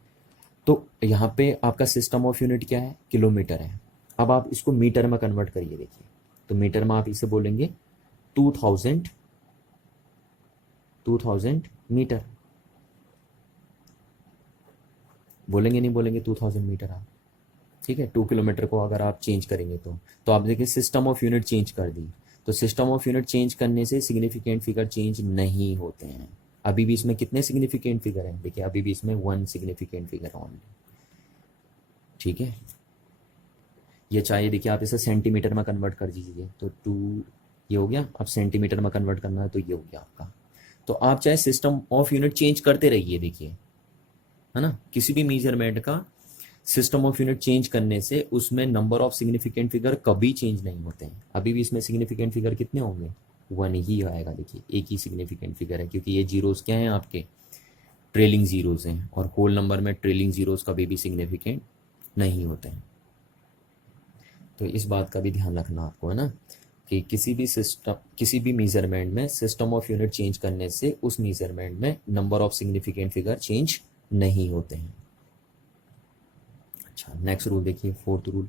तो यहाँ पे आपका सिस्टम ऑफ यूनिट क्या है, किलोमीटर है। अब आप इसको मीटर में कन्वर्ट करिए, देखिए तो मीटर में आप इसे बोलेंगे 2000 मीटर, बोलेंगे नहीं बोलेंगे 2000 मीटर आप? ठीक है, 2 किलोमीटर को अगर आप चेंज करेंगे तो आप देखिए सिस्टम ऑफ यूनिट चेंज कर दी, तो सिस्टम ऑफ यूनिट चेंज करने से सिग्निफिकेंट फिगर चेंज नहीं होते हैं। अभी भी इसमें कितने सिग्निफिकेंट फिगर हैं, देखिए अभी भी इसमें 1 सिग्निफिकेंट फिगर ऑनली। ठीक है, ये चाहिए देखिए आप इसे सेंटीमीटर में कन्वर्ट कर दीजिए तो 2 ये हो गया, अब सेंटीमीटर में कन्वर्ट करना है तो ये हो गया आपका। तो आप चाहे सिस्टम ऑफ यूनिट चेंज करते रहिए, देखिए है ना, किसी भी मेजरमेंट का सिस्टम ऑफ यूनिट चेंज करने से उसमें नंबर ऑफ सिग्निफिकेंट फिगर कभी चेंज नहीं होते हैं। अभी भी इसमें सिग्निफिकेंट फिगर कितने होंगे, 1 ही आएगा, देखिए एक ही सिग्निफिकेंट फिगर है, क्योंकि ये जीरोस क्या हैं आपके, ट्रेलिंग जीरोस हैं, और होल नंबर में ट्रेलिंग जीरोस कभी भी सिग्निफिकेंट नहीं होते हैं। तो इस बात का भी ध्यान रखना आपको, है ना, कि किसी भी मेजरमेंट में सिस्टम ऑफ यूनिट चेंज करने से उस मेजरमेंट में number of significant figure change नहीं होते हैं। अच्छा, नेक्स्ट रूल देखिए, फोर्थ रूल,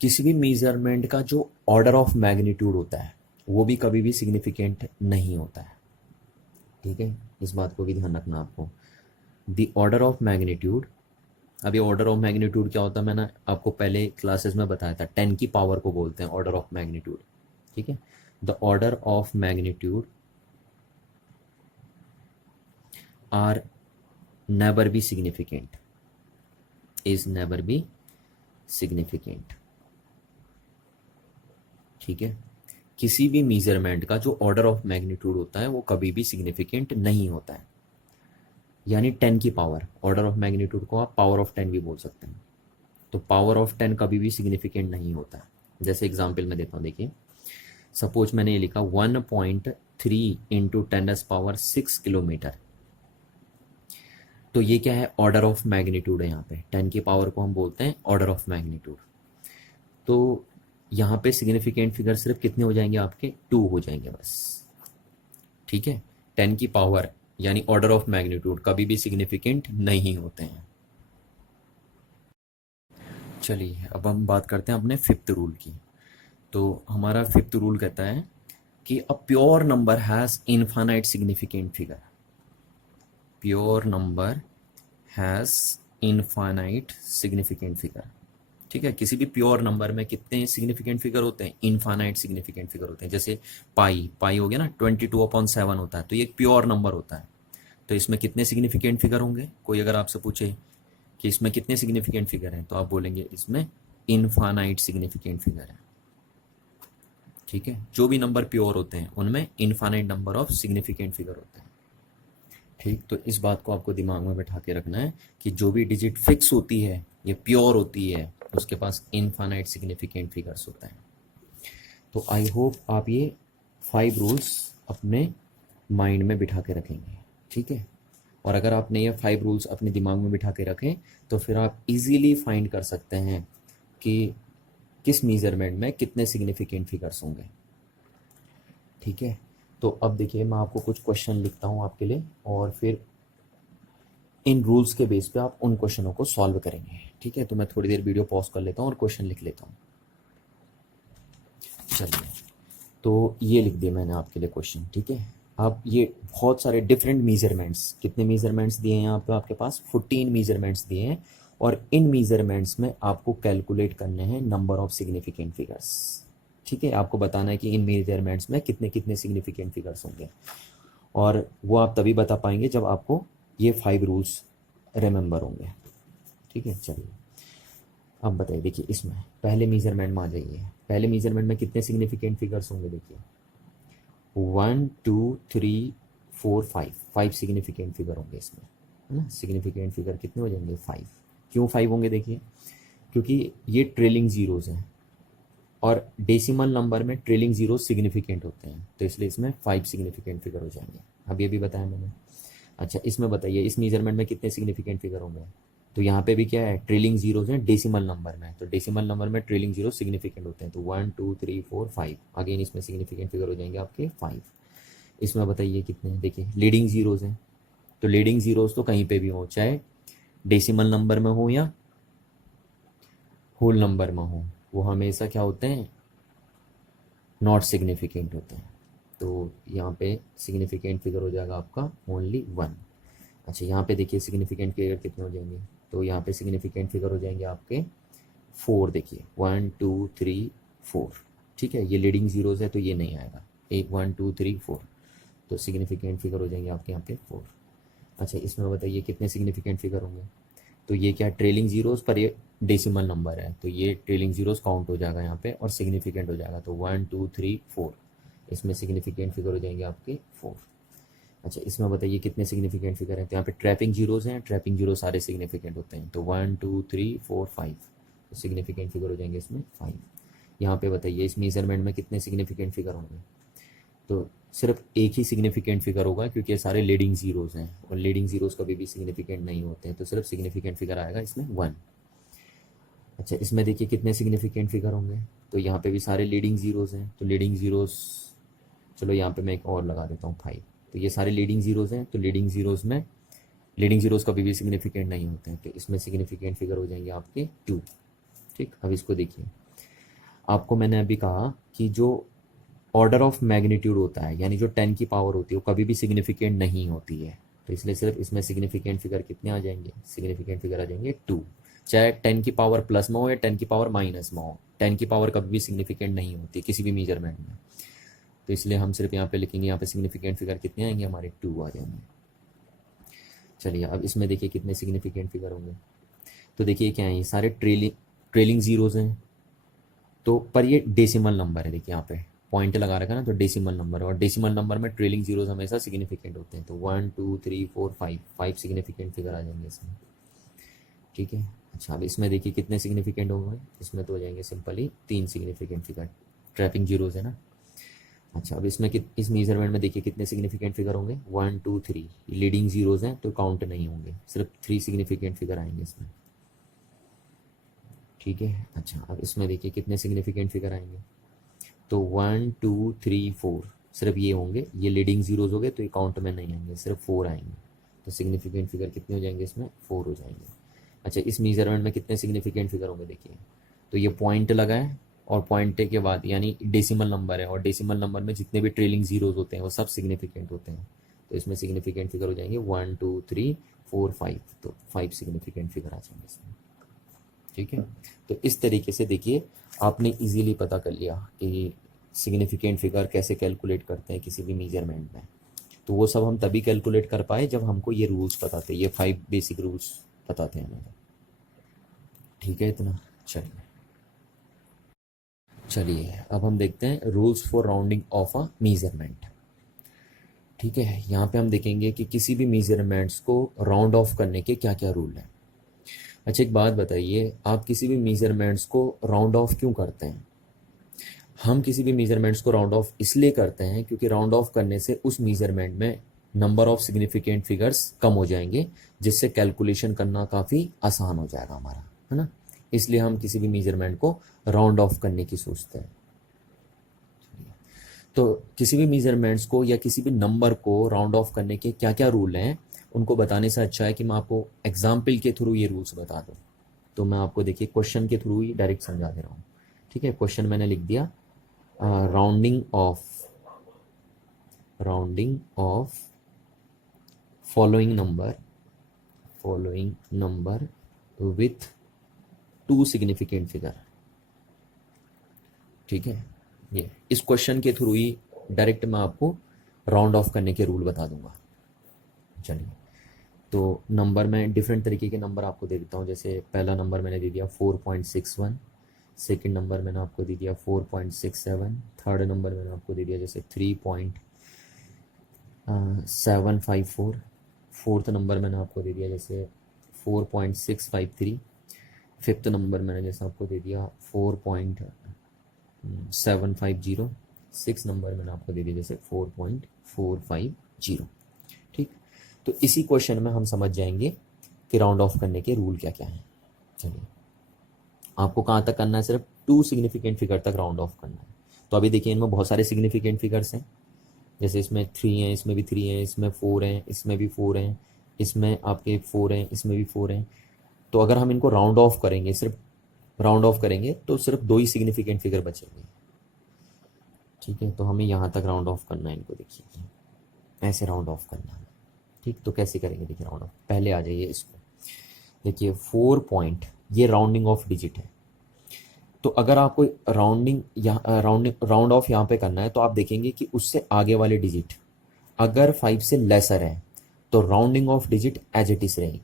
किसी भी मेजरमेंट का जो ऑर्डर ऑफ मैग्नीट्यूड होता है वो भी कभी भी सिग्निफिकेंट नहीं होता है। ठीक है, इस बात को भी ध्यान रखना आपको। द ऑर्डर ऑफ मैग्नीट्यूड, अभी ऑर्डर ऑफ मैग्नीट्यूड क्या होता है मैंने आपको पहले क्लासेस में बताया था, 10 की पावर को बोलते हैं ऑर्डर ऑफ मैग्नीट्यूड। ठीक है, the order of magnitude are never be significant, is never be significant. ठीक है, किसी भी मेजरमेंट का जो ऑर्डर ऑफ मैग्नीट्यूड होता है वो कभी भी सिग्निफिकेंट नहीं होता है। यानी 10 की पावर, ऑर्डर ऑफ मैग्नीट्यूड को आप पावर ऑफ 10 भी बोल सकते हैं। तो पावर ऑफ 10 कभी भी सिग्निफिकेंट नहीं होता है। जैसे एग्जांपल में देता हूँ, देखिए सपोज मैंने ये लिखा 1.3 इंटू 10⁻6 किलोमीटर, तो ये क्या है, ऑर्डर ऑफ मैग्नीट्यूड है। यहाँ पे 10 की पावर को हम बोलते हैं ऑर्डर ऑफ मैग्नीट्यूड। तो यहाँ पे सिग्निफिकेंट फिगर सिर्फ कितने हो जाएंगे आपके, 2 हो जाएंगे बस। ठीक है, 10 की पावर यानी ऑर्डर ऑफ मैग्नीट्यूड कभी भी सिग्निफिकेंट नहीं होते हैं। चलिए अब हम बात करते हैं अपने फिफ्थ रूल की। तो हमारा फिफ्थ रूल कहता है कि a pure number has infinite significant figure, pure number has infinite significant figure. ठीक है, किसी भी प्योर नंबर में कितने सिग्निफिकेंट फिगर होते हैं, इनफाइनाइट सिग्निफिकेंट फिगर होते हैं। जैसे पाई हो गया ना, 22/7 होता है, तो ये एक प्योर नंबर होता है। तो इसमें कितने सिग्निफिकेंट फिगर होंगे, कोई अगर आपसे पूछे कि इसमें कितने सिग्निफिकेंट फिगर हैं, तो आप बोलेंगे इसमें इनफाइनाइट सिग्निफिकेंट फिगर है। ठीक है, जो भी नंबर प्योर होते हैं उनमें infinite number of significant figure होते हैं। ठीक, तो इस बात को आपको दिमाग में बैठा के रखना है कि जो भी डिजिट फिक्स होती है, ये प्योर होती है, उसके पास इनफाइनाइट सिग्निफिकेंट फिगर्स होता है। तो आई होप आप ये 5 रूल्स अपने माइंड में बिठा के रखेंगे। ठीक है, और अगर आपने ये 5 रूल्स अपने दिमाग में बिठा के रखें तो फिर आप इजीली फाइंड कर सकते हैं कि किस मेजरमेंट में कितने सिग्निफिकेंट फिगर्स होंगे। ठीक है, तो अब देखिए मैं आपको कुछ क्वेश्चन लिखता हूँ आपके लिए, और फिर इन रूल्स के बेस पे आप उन क्वेश्चनों को सॉल्व करेंगे। ठीक है, तो मैं थोड़ी देर वीडियो पॉज कर लेता हूँ और क्वेश्चन लिख लेता हूँ। चलिए, तो ये लिख दिया मैंने आपके लिए क्वेश्चन। ठीक है, अब ये बहुत सारे डिफरेंट मेजरमेंट्स, कितने मेजरमेंट्स दिए हैं यहाँ पे आपके पास, 14 मेजरमेंट्स दिए हैं, और इन मेजरमेंट्स में आपको कैलकुलेट करने हैं नंबर ऑफ सिग्निफिकेंट फिगर्स। ठीक है, आपको बताना है कि इन मेजरमेंट्स में कितने कितने सिग्निफिकेंट फिगर्स होंगे, और वो आप तभी बता पाएंगे जब आपको ये 5 रूल्स रिमेंबर होंगे। ठीक है, चलिए अब बताइए, देखिए इसमें पहले मेजरमेंट में आ जाइए। पहले मेजरमेंट में कितने सिग्निफिकेंट फिगर्स होंगे, देखिए 1 2 3 4 5 सिग्निफिकेंट फिगर होंगे इसमें, है ना। सिग्निफिकेंट फिगर कितने हो जाएंगे, 5। क्यों 5 होंगे, देखिए क्योंकि ये ट्रेलिंग जीरोज हैं, और डेसिमल नंबर में ट्रेलिंग जीरो सिग्निफिकेंट होते हैं, तो इसलिए इसमें 5 सिग्निफिकेंट फिगर हो जाएंगे। अब ये भी बताया मैंने। अच्छा, इसमें बताइए इस मेजरमेंट में कितने सिग्निफिकेंट फिगर होंगे, तो यहाँ पे भी क्या है, ट्रेलिंग जीरोज हैं डेसिमल नंबर में, तो डेसिमल नंबर में ट्रेलिंग जीरो सिग्निफिकेंट होते हैं, तो 1 2 3 4 5 अगेन इसमें सिग्निफिकेंट फिगर हो जाएंगे आपके 5। इसमें बताइए कितने, देखिए लीडिंग जीरोज हैं, तो लीडिंग जीरोज तो कहीं पे भी हो, चाहे डेसिमल नंबर में हो या होल नंबर में हो, वो हमेशा क्या होते हैं, नॉट सिग्निफिकेंट होते हैं। तो यहाँ पे सिग्निफिकेंट फिगर हो जाएगा आपका ओनली 1। अच्छा, यहाँ पे देखिए सिग्निफिकेंट फिगर कितने हो जाएंगे, तो यहाँ पे सिग्निफिकेंट फिगर हो जाएंगे आपके 4, देखिए 1 2 3 4, ठीक है। ये लीडिंग जीरोज़ है तो ये नहीं आएगा, 1 2 3 4, तो सिग्निफिकेंट फिगर हो जाएंगे आपके यहाँ पे 4। अच्छा, इसमें बताइए कितने सिग्निफिकेंट फिगर होंगे। तो ये क्या ट्रेलिंग जीरोज़ पर ये डेसिमल नंबर है, तो ये ट्रेलिंग जीरोज़ काउंट हो जाएगा यहाँ पे और सिग्निफिकेंट हो जाएगा, तो 1 2 3 4, इसमें सिग्निफिकेंट फिगर हो जाएंगे आपके 4। अच्छा, इसमें बताइए कितने सिग्निफिकेंट फिगर हैं। तो यहाँ पे ट्रैपिंग जीरोज़ हैं, ट्रैपिंग जीरो सारे सिग्निफिकेंट होते हैं, तो 1 2 3 4 5, तो सिग्निफिकेंट फिगर हो जाएंगे इसमें 5। यहाँ पे बताइए इस मेजरमेंट में कितने सिग्निफिकेंट फिगर होंगे। तो सिर्फ एक ही सिग्निफिकेंट फिगर होगा क्योंकि ये सारे लीडिंग जीरोज़ हैं और लीडिंग जीरोज़ कभी भी सिग्निफिकेंट नहीं होते हैं, तो सिर्फ सिग्निफिकेंट फिगर आएगा इसमें 1। अच्छा, इसमें देखिए कितने सिग्निफिकेंट फिगर होंगे। तो यहाँ पे भी सारे लीडिंग जीरोज़ हैं, तो लीडिंग जीरोज़, चलो यहाँ पे मैं एक और लगा देता हूँ 5। तो ये सारे लीडिंग जीरोज़ हैं, तो लीडिंग जीरोज़ में लीडिंग जीरोज़ कभी भी सिग्निफिकेंट नहीं होते हैं, तो इसमें सिग्निफिकेंट फिगर हो जाएंगे आपके 2। ठीक, अब इसको देखिए, आपको मैंने अभी कहा कि जो ऑर्डर ऑफ मैग्नीट्यूड होता है, यानी जो 10 की पावर होती है, वो कभी भी सिग्निफिकेंट नहीं होती है, तो इसलिए सिर्फ इसमें सिग्निफिकेंट फिगर कितने आ जाएंगे, सिग्निफिकेंट फिगर आ जाएंगे 2। चाहे 10 की पावर प्लस में हो या 10 की पावर माइनस में हो, 10 की पावर कभी भी सिग्निफिकेंट नहीं होती किसी भी मेजरमेंट में, तो इसलिए हम सिर्फ यहाँ पे लिखेंगे, यहाँ पे सिग्निफिकेंट फिगर कितने आएंगे हमारे 2 आ जाएंगे। चलिए, अब इसमें देखिए कितने सिग्निफिकेंट फिगर होंगे। तो देखिए क्या है, ये सारे ट्रेलिंग जीरोज़ हैं, तो पर ये डेसिमल नंबर है, देखिए यहाँ पे पॉइंट लगा रखा है ना, तो डेसिमल नंबर है और डेसिमल नंबर में ट्रेलिंग जीरोज़ हमेशा सिग्निफिकेंट होते हैं, तो 1 2 3 4 5, 5 सिग्निफिकेंट फिगर आ जाएंगे इसमें, ठीक है। अच्छा, अब इसमें देखिए कितने सिग्निफिकेंट होंगे, इसमें तो हो जाएंगे simply 3 significant figure, trapping zeros है ना। अच्छा, अब इसमें इस मेजरमेंट में देखिए कितने सिग्निफिकेंट फिगर होंगे, 1 2 3, लीडिंग जीरोज़ हैं तो काउंट नहीं होंगे, सिर्फ 3 सिग्निफिकेंट फिगर आएंगे इसमें, ठीक है। अच्छा, अब इसमें देखिए कितने सिग्निफिकेंट फिगर आएंगे। तो 1 2 3 4 सिर्फ ये होंगे, ये लीडिंग जीरोज़ हो गए तो ये काउंट में नहीं आएंगे, सिर्फ 4 आएंगे, तो सिग्निफिकेंट फिगर कितने हो जाएंगे इसमें, 4 हो जाएंगे। अच्छा, इस मेजरमेंट में कितने सिग्निफिकेंट फिगर होंगे, देखिए तो ये पॉइंट लगा है और पॉइंट के बाद यानी डेसिमल नंबर है और डेसिमल नंबर में जितने भी ट्रेलिंग जीरोज़ होते हैं वो सब सिग्निफिकेंट होते हैं, तो इसमें सिग्निफिकेंट फिगर हो जाएंगे 1 2 3 4 5, तो 5 सिग्निफिकेंट फिगर आ जाएंगे इसमें, ठीक है। तो इस तरीके से देखिए आपने इजीली पता कर लिया कि सिग्निफिकेंट फिगर कैसे कैलकुलेट करते हैं किसी भी मेजरमेंट में। तो वो सब हम तभी कैलकुलेट कर पाए जब हमको ये रूल्स पता थे, ये 5 बेसिक रूल्स पता थे हमें, ठीक है इतना। चलिए चलिए अब हम देखते हैं rules for rounding of a measurement, ठीक है। यहाँ पे हम देखेंगे कि किसी भी मेजरमेंट्स को राउंड ऑफ करने के क्या क्या रूल हैं। अच्छा, एक बात बताइए, आप किसी भी मेजरमेंट्स को राउंड ऑफ क्यों करते हैं। हम किसी भी मेजरमेंट्स को राउंड ऑफ इसलिए करते हैं क्योंकि राउंड ऑफ करने से उस मेजरमेंट में नंबर ऑफ सिग्निफिकेंट फिगर्स कम हो जाएंगे, जिससे कैलकुलेशन करना काफ़ी आसान हो जाएगा हमारा, है ना। इसलिए हम किसी भी मेजरमेंट को राउंड ऑफ करने की सोचते हैं। तो किसी भी मेजरमेंट्स को या किसी भी नंबर को राउंड ऑफ करने के क्या क्या रूल हैं, उनको बताने से अच्छा है कि मैं आपको एग्जाम्पल के थ्रू ये रूल्स बता दूँ। तो मैं आपको देखिए क्वेश्चन के थ्रू ही डायरेक्ट समझा दे रहा हूँ, ठीक है। क्वेश्चन मैंने लिख दिया, rounding off following number with 2 significant figure, ठीक है। ये इस क्वेश्चन के थ्रू ही डायरेक्ट मैं आपको राउंड ऑफ करने के रूल बता दूंगा। चलिए, तो नंबर में डिफरेंट तरीके के नंबर आपको दे देता हूँ। जैसे पहला नंबर मैंने दे दिया 4.61, सेकंड नंबर मैंने आपको दे दिया 4.67, थर्ड नंबर मैंने आपको दे दिया जैसे 3.754, फोर्थ नंबर मैंने आपको दे दिया जैसे 4.653, फिफ्थ नंबर मैंने जैसे आपको दे दिया 4.750, सिक्स नंबर मैंने आपको दे दिया जैसे 4.450, ठीक। तो इसी क्वेश्चन में हम समझ जाएंगे कि राउंड ऑफ करने के रूल क्या क्या हैं। चलिए, आपको कहाँ तक करना है, सिर्फ 2 सिग्निफिकेंट फिगर तक राउंड ऑफ करना है। तो अभी देखिए इनमें बहुत सारे सिग्निफिकेंट फिगर्स हैं, जैसे इसमें 3 हैं, इसमें भी 3 हैं, इसमें 4 हैं, इसमें भी 4 हैं, इसमें आपके 4 हैं, इसमें भी 4 हैं। तो अगर हम इनको राउंड ऑफ करेंगे, सिर्फ राउंड ऑफ करेंगे तो सिर्फ 2 ही सिग्निफिकेंट फिगर बचेंगे, ठीक है। तो हमें यहाँ तक राउंड ऑफ करना है इनको, देखिए ऐसे राउंड ऑफ करना है, ठीक। तो कैसे करेंगे, देखिए राउंड ऑफ, पहले आ जाइए इसको, देखिए 4 पॉइंट, ये राउंडिंग ऑफ डिजिट है। तो अगर आपको राउंडिंग यहाँ राउंड ऑफ यहाँ पे करना है तो आप देखेंगे कि उससे आगे वाले डिजिट अगर 5 से लेसर है तो rounding off digit as it is रहेगी।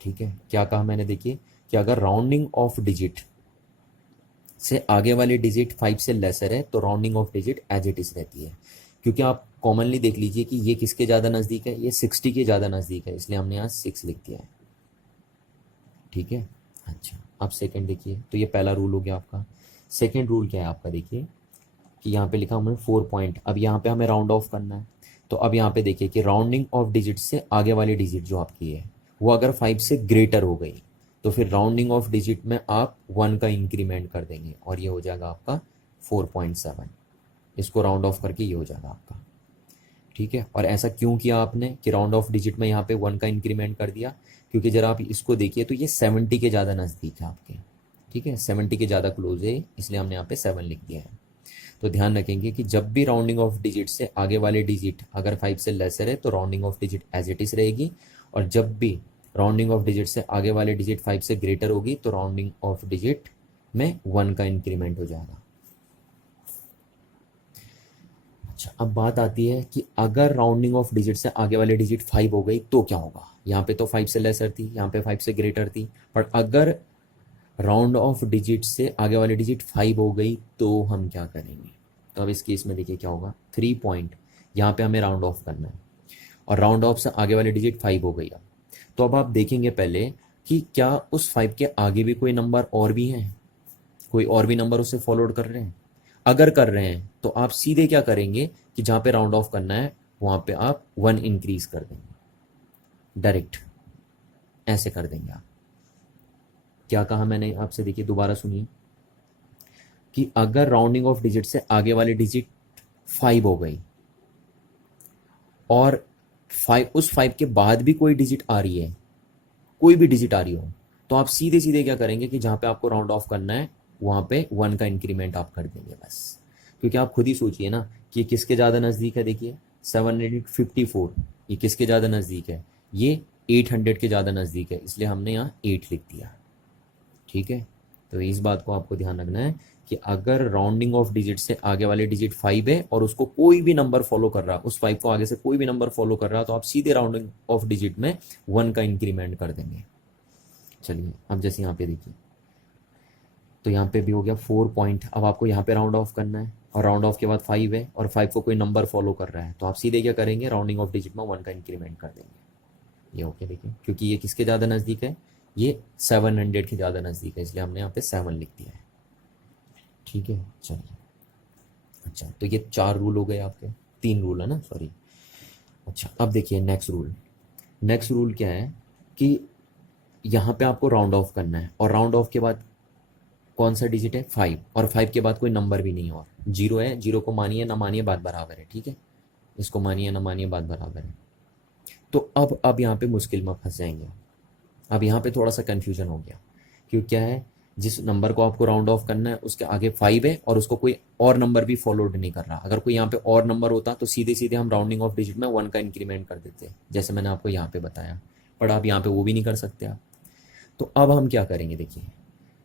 ठीक है, क्या कहा मैंने, देखिए कि अगर राउंडिंग ऑफ डिजिट से आगे वाले डिजिट 5 से लेसर है तो rounding off digit as it is रहती है। क्योंकि आप कॉमनली देख लीजिए कि ये किसके ज़्यादा नज़दीक है, ये 60 के ज़्यादा नज़दीक है, इसलिए हमने यहाँ 6 लिख दिया है। ठीक है, अच्छा अब सेकंड देखिए, तो ये पहला रूल हो गया आपका। सेकंड रूल क्या है आपका, देखिए कि यहाँ पे लिखा हमने 4 पॉइंट, अब यहाँ पे हमें राउंड ऑफ करना है। तो अब यहाँ पे देखिए कि राउंडिंग ऑफ डिजिट से आगे वाली डिजिट जो आपकी है वो अगर 5 से ग्रेटर हो गई तो फिर राउंडिंग ऑफ डिजिट में आप 1 का इंक्रीमेंट कर देंगे और ये हो जाएगा आपका 4.7। इसको राउंड ऑफ करके ये हो जाएगा आपका। ठीक है, और ऐसा क्यों किया आपने कि राउंड ऑफ डिजिट में यहाँ पे 1 का इंक्रीमेंट कर दिया, क्योंकि जरा आप इसको देखिए तो ये 70 के ज़्यादा नज़दीक है आपके। ठीक है, 70 के ज़्यादा क्लोज है, इसलिए हमने यहाँ पे 7 लिख दिया है। तो ध्यान रखेंगे कि जब भी राउंडिंग ऑफ डिजिट से आगे वाले डिजिट अगर 5 से लेसर है तो rounding off digit as it is रहेगी, और जब भी राउंडिंग ऑफ डिजिट से आगे वाले डिजिट 5 से ग्रेटर होगी तो राउंडिंग ऑफ डिजिट में 1 का इंक्रीमेंट हो जाएगा। अच्छा, अब बात आती है कि अगर राउंडिंग ऑफ डिजिट से आगे वाले डिजिट 5 हो गई तो क्या होगा। यहाँ पे तो 5 से लेसर थी, यहाँ पे 5 से ग्रेटर थी, पर अगर राउंड ऑफ डिजिट से आगे वाली डिजिट 5 हो गई तो हम क्या करेंगे। तो अब इस केस में देखिए क्या होगा, 3 पॉइंट यहाँ पे हमें राउंड ऑफ करना है और राउंड ऑफ से आगे वाली डिजिट 5 हो गई। अब तो अब आप देखेंगे पहले कि क्या उस 5 के आगे भी कोई नंबर और भी हैं, कोई और भी नंबर उससे फॉलोड कर रहे हैं। अगर कर रहे हैं तो आप सीधे क्या करेंगे कि जहाँ पे राउंड ऑफ करना है वहाँ पे आप 1 इंक्रीज कर देंगे, डायरेक्ट ऐसे कर देंगे आप। क्या कहा मैंने आपसे, देखिए दोबारा सुनिए कि अगर राउंडिंग ऑफ डिजिट से आगे वाली डिजिट 5 हो गई और 5 उस 5 के बाद भी कोई डिजिट आ रही है, कोई भी डिजिट आ रही हो, तो आप सीधे सीधे क्या करेंगे कि जहाँ पे आपको राउंड ऑफ करना है वहाँ पे 1 का इंक्रीमेंट आप कर देंगे बस। क्योंकि आप खुद ही सोचिए ना कि ये किसके ज़्यादा नज़दीक है, देखिए 754, ये किसके ज़्यादा नज़दीक है, ये 800 के ज़्यादा नज़दीक है, इसलिए हमने यहाँ 8 लिख दिया। ठीक है, तो इस बात को आपको ध्यान रखना है कि अगर राउंडिंग ऑफ डिजिट से आगे वाले डिजिट 5 है और उसको कोई भी नंबर फॉलो कर रहा, उस 5 को आगे से कोई भी नंबर फॉलो कर रहा, तो आप सीधे राउंडिंग ऑफ डिजिट में 1 का इंक्रीमेंट कर देंगे। चलिए अब जैसे यहाँ पे देखिए, तो यहाँ पे भी हो गया 4 पॉइंट। अब आपको यहाँ पे राउंड ऑफ करना है और राउंड ऑफ के बाद 5 है और 5 को कोई नंबर फॉलो कर रहा है, तो आप सीधे क्या करेंगे, राउंडिंग ऑफ डिजिट में 1 का इंक्रीमेंट कर देंगे। ये ओके, देखिए क्योंकि ये किसके ज़्यादा नज़दीक है, ये 700 के ज़्यादा नज़दीक है, इसलिए हमने यहाँ पे 7 लिख दिया है। ठीक है, चलिए अच्छा, तो ये 4 रूल हो गए आपके, 3 रूल है ना, सॉरी। अच्छा अब देखिए नेक्स्ट रूल। नेक्स्ट रूल क्या है कि यहाँ पे आपको राउंड ऑफ करना है और राउंड ऑफ के बाद कौन सा डिजिट है, 5, और 5 के बाद कोई नंबर भी नहीं है और 0 है, 0 को मानिए ना मानिए बात बराबर है। ठीक है, इसको मानिए ना मानिए बात बराबर है। तो अब यहाँ पे मुश्किल में फंस जाएंगे। अब यहाँ पे थोड़ा सा कन्फ्यूजन हो गया, क्यों क्या है, जिस नंबर को आपको राउंड ऑफ करना है उसके आगे 5 है और उसको कोई और नंबर भी फॉलोड नहीं कर रहा। अगर कोई यहाँ पे और नंबर होता तो सीधे सीधे हम राउंडिंग ऑफ डिजिट में 1 का इंक्रीमेंट कर देते, जैसे मैंने आपको यहाँ पे बताया, पर आप यहाँ पे वो भी नहीं कर सकते आप। तो अब हम क्या करेंगे, देखिए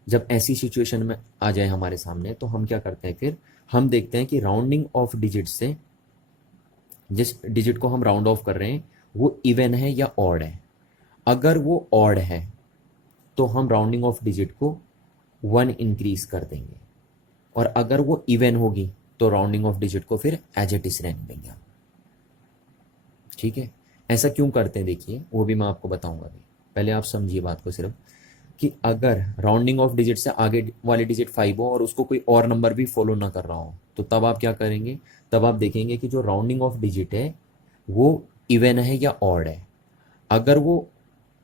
जब ऐसी सिचुएशन में आ जाए हमारे सामने तो हम क्या करते हैं, फिर हम देखते हैं कि राउंडिंग ऑफ डिजिट से जिस डिजिट को हम राउंड ऑफ कर रहे हैं वो इवन है या ऑड है। अगर वो ऑड है तो हम राउंडिंग ऑफ डिजिट को 1 इंक्रीज कर देंगे, और अगर वो इवन होगी तो राउंडिंग ऑफ डिजिट को फिर एज इट इज रहने देंगे हम। ठीक है, ऐसा क्यों करते हैं देखिए, वो भी मैं आपको बताऊंगा अभी, पहले आप समझिए बात को सिर्फ कि अगर राउंडिंग ऑफ डिजिट से आगे वाली डिजिट 5 हो और उसको कोई और नंबर भी फॉलो ना कर रहा हो तो तब आप क्या करेंगे, तब आप देखेंगे कि जो राउंडिंग ऑफ डिजिट है वो इवन है या ऑड है। अगर वो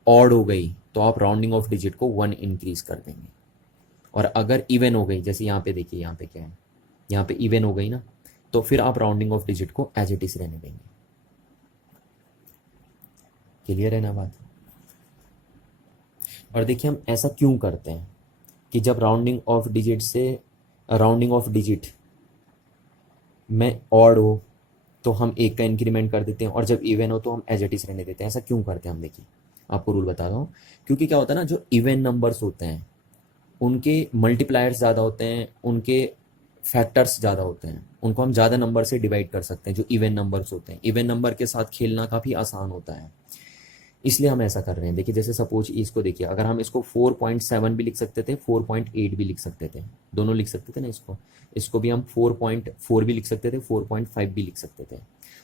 ऑड हो गई तो आप राउंडिंग ऑफ डिजिट को 1 इंक्रीज कर देंगे, और अगर इवन हो गई, जैसे यहाँ पे देखिए यहाँ पे क्या है, यहाँ पे इवन हो गई ना, तो फिर आप राउंडिंग ऑफ डिजिट को एज इट इज रहने देंगे। क्लियर है ना बात। और देखिए हम ऐसा क्यों करते हैं कि जब राउंडिंग ऑफ डिजिट में ऑड हो तो हम 1 का इंक्रीमेंट कर देते हैं और जब इवन हो तो हम एज इट इज रहने देते हैं। ऐसा क्यों करते हैं हम, देखिए आपको रूल बता रहा हूँ, क्योंकि क्या होता है ना, जो इवन नंबर्स होते हैं उनके मल्टीप्लायर्स ज़्यादा होते हैं, उनके फैक्टर्स ज़्यादा होते हैं, उनको हम ज़्यादा नंबर से डिवाइड कर सकते हैं। जो इवन नंबर्स होते हैं, इवन नंबर के साथ खेलना काफ़ी आसान होता है, इसलिए हम ऐसा कर रहे हैं। देखिए जैसे सपोज इसको देखिए, अगर हम इसको 4.7 भी लिख सकते थे, 4.8 भी लिख सकते थे, दोनों लिख सकते थे ना। इसको भी हम 4.4 भी लिख सकते थे, 4.5 भी लिख सकते थे।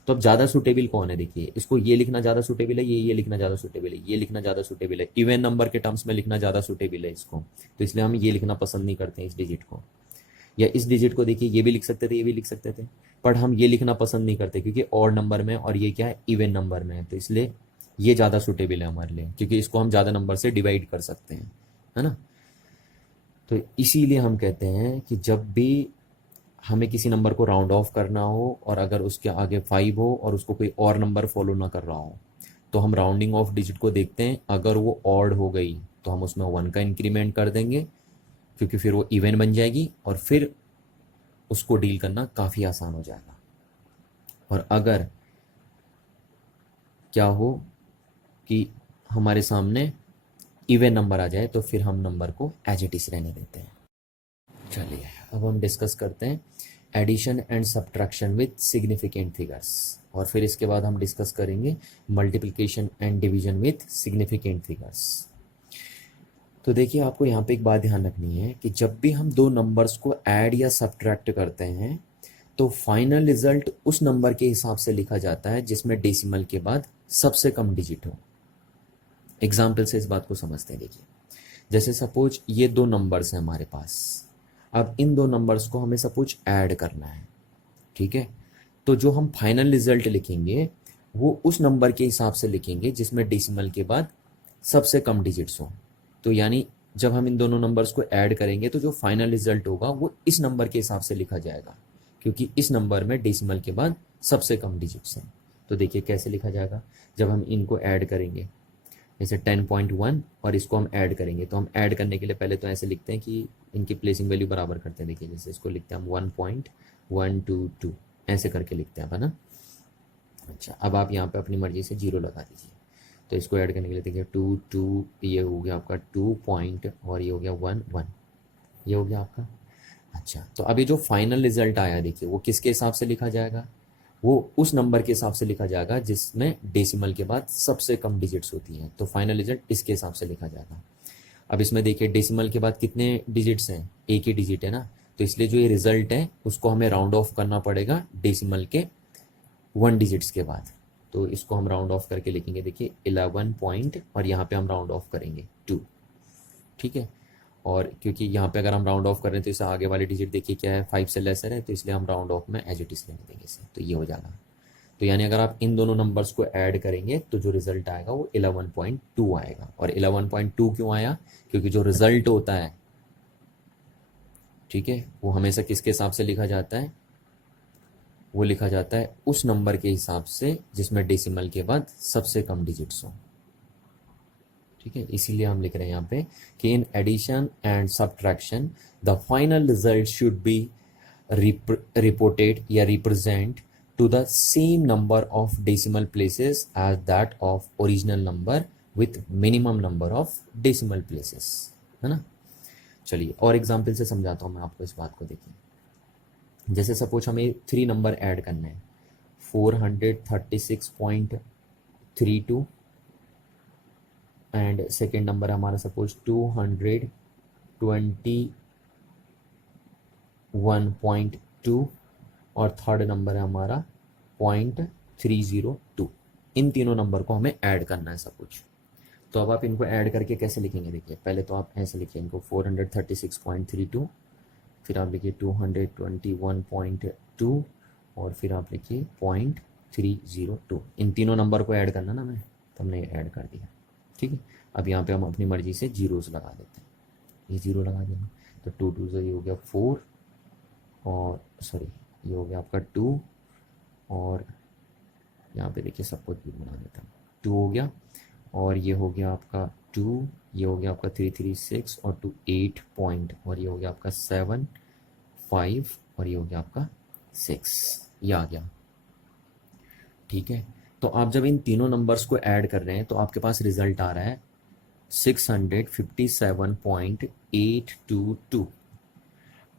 तो अब ज़्यादा सुटेबल कौन है? देखिए इसको ये लिखना ज़्यादा सुटेबल है, ये लिखना ज़्यादा सुटेबल है, ये लिखना ज़्यादा सुटेबल है, इवन नंबर के टर्म्स में लिखना ज़्यादा सुटेबल है इसको। तो इसलिए हम ये लिखना पसंद नहीं करते हैं इस डिजिट को, या इस डिजिट को। देखिए ये भी लिख सकते थे, ये भी लिख सकते थे, बट हम ये लिखना पसंद नहीं करते क्योंकि ऑड नंबर में, और ये क्या है, इवन नंबर में है। तो इसलिए ये ज़्यादा सुटेबल है हमारे लिए, क्योंकि इसको हम ज़्यादा नंबर से डिवाइड कर सकते हैं, है ना। तो इसीलिए हम कहते हैं कि जब भी हमें किसी नंबर को राउंड ऑफ करना हो और अगर उसके आगे 5 हो और उसको कोई और नंबर फॉलो ना कर रहा हो, तो हम राउंडिंग ऑफ डिजिट को देखते हैं। अगर वो ऑड हो गई तो हम उसमें 1 का इंक्रीमेंट कर देंगे, क्योंकि फिर वो इवन बन जाएगी और फिर उसको डील करना काफ़ी आसान हो जाएगा। और अगर क्या हो कि हमारे सामने इवन नंबर आ जाए, तो फिर हम नंबर को एज इट इज रहने देते हैं। चलिए अब हम डिस्कस करते हैं addition and subtraction with significant figures, और फिर इसके बाद हम डिस्कस करेंगे multiplication and division with significant figures. तो देखिए आपको यहाँ पे एक बात ध्यान रखनी है कि जब भी हम दो नंबर्स को ऐड या सब्ट्रैक्ट करते हैं, तो फाइनल रिजल्ट उस नंबर के हिसाब से लिखा जाता है जिसमें डेसिमल के बाद सबसे कम डिजिट हो। एग्जाम्पल से इस बात को समझते हैं। देखिए जैसे सपोज ये दो नंबर्स हैं हमारे पास, अब इन दो नंबर्स को हमें सपोज ऐड करना है, ठीक है। तो जो हम फाइनल रिजल्ट लिखेंगे वो उस नंबर के हिसाब से लिखेंगे जिसमें डेसिमल के बाद सबसे कम डिजिट्स हो। तो यानी जब हम इन दोनों नंबर्स को ऐड करेंगे तो जो फाइनल रिजल्ट होगा वो इस नंबर के हिसाब से लिखा जाएगा, क्योंकि इस नंबर में डेसिमल के बाद सबसे कम डिजिट्स हैं। तो देखिए कैसे लिखा जाएगा, जब हम इनको ऐड करेंगे, जैसे 10.1 और इसको हम ऐड करेंगे, तो हम ऐड करने के लिए पहले तो ऐसे लिखते हैं कि इनकी प्लेसिंग वैल्यू बराबर करते हैं। देखिए जैसे इसको लिखते हैं हम 1.122 ऐसे करके लिखते हैं, है ना। अच्छा अब आप यहाँ पे अपनी मर्जी से 0 लगा दीजिए। तो इसको ऐड करने के लिए देखिए 2 ये हो गया आपका 2 पॉइंट, और ये हो गया 1 ये हो गया आपका। अच्छा तो अभी जो फाइनल रिजल्ट आया देखिए वो किसके हिसाब से लिखा जाएगा, वो उस नंबर के हिसाब से लिखा जाएगा जिसमें डेसिमल के बाद सबसे कम डिजिट्स होती हैं। तो फाइनल रिजल्ट इसके हिसाब से लिखा जाएगा। अब इसमें देखिए डेसिमल के बाद कितने डिजिट्स हैं, एक ही डिजिट है ना, तो इसलिए जो ये रिजल्ट है उसको हमें राउंड ऑफ करना पड़ेगा डेसिमल के 1 डिजिट्स के बाद। तो इसको हम राउंड ऑफ करके लिखेंगे, देखिए 11 पॉइंट, और यहाँ पे हम राउंड ऑफ करेंगे 2, ठीक है। और क्योंकि यहाँ पे अगर हम राउंड ऑफ कर रहे हैं तो इसे आगे वाली डिजिट देखिए क्या है, 5 से लेसर है, तो इसलिए हम राउंड ऑफ में एज इट इज लेने देंगे इसे, तो ये हो जाएगा। तो यानी अगर आप इन दोनों नंबर्स को ऐड करेंगे तो जो रिजल्ट आएगा वो 11.2 आएगा। और 11.2 क्यों आया, क्योंकि जो रिजल्ट होता है, ठीक है, वो हमेशा किसके हिसाब से लिखा जाता है, वो लिखा जाता है उस नंबर के हिसाब से जिसमें डेसिमल के बाद सबसे कम डिजिट्स हो, ठीक है। इसीलिए हम लिख रहे हैं यहाँ पे कि in addition and subtraction the final result should be reported या represent to the same number of decimal places as that of original number with minimum number of decimal places, है ना। चलिए और एग्जाम्पल से समझाता हूँ मैं आपको इस बात को। देखिए जैसे सपोज हमें 3 नंबर ऐड करने हैं, 436.32 एंड सेकेंड नंबर है हमारा सपोज 221.2 और थर्ड नंबर है हमारा 0.302। इन तीनों नंबर को हमें ऐड करना है सब कुछ। तो अब आप इनको ऐड करके कैसे लिखेंगे, देखिए पहले तो आप ऐसे लिखिए इनको 436.32, फिर आप लिखिए 221.2 और फिर आप लिखिए 0.302। इन तीनों नंबर को ऐड करना ना हमें, तो हमने ऐड कर दिया, ठीक है। अब यहाँ पे हम अपनी मर्जी से जीरोस लगा देते हैं, ये 0 लगा देंगे, तो 2 2 से ये हो गया 4, और सॉरी ये हो गया आपका 2, और यहाँ पे देखिए सब कुछ बना देता हूँ, 2 हो गया, और ये हो गया आपका 2, ये हो गया आपका 336 और 2 8 पॉइंट, और ये हो गया आपका 7 5 और ये हो गया आपका 6, ये आ गया, ठीक है। तो तो आप जब इन तीनों नंबर्स को ऐड कर रहे हैं तो आपके पास रिजल्ट आ रहा है 657.822।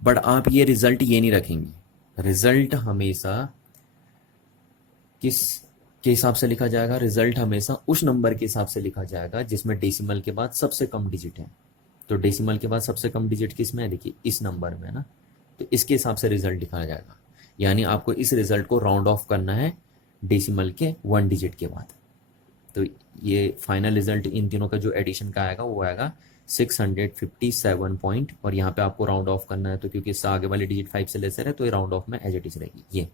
बट आप ये रिजल्ट ये नहीं रखेंगे, रिजल्ट हमेशा किस के हिसाब से लिखा जाएगा, रिजल्ट हमेशा उस नंबर के हिसाब से लिखा जाएगा जिसमें डेसिमल के बाद सबसे कम डिजिट है। तो डेसिमल के बाद सबसे कम डिजिट किस में है, देखिए इस नंबर में है ना, तो इसके हिसाब से रिजल्ट लिखा जाएगा। यानी आपको इस रिजल्ट को राउंड ऑफ करना है डेसिमल के 1 डिजिट के बाद। तो ये फाइनल रिजल्ट इन तीनों का जो एडिशन का आएगा वो आएगा 657 पॉइंट, और यहाँ पे आपको राउंड ऑफ करना है तो क्योंकि इससे आगे वाली डिजिट 5 से लेसर है तो ये राउंड ऑफ में एज इट इज रहेगी ये।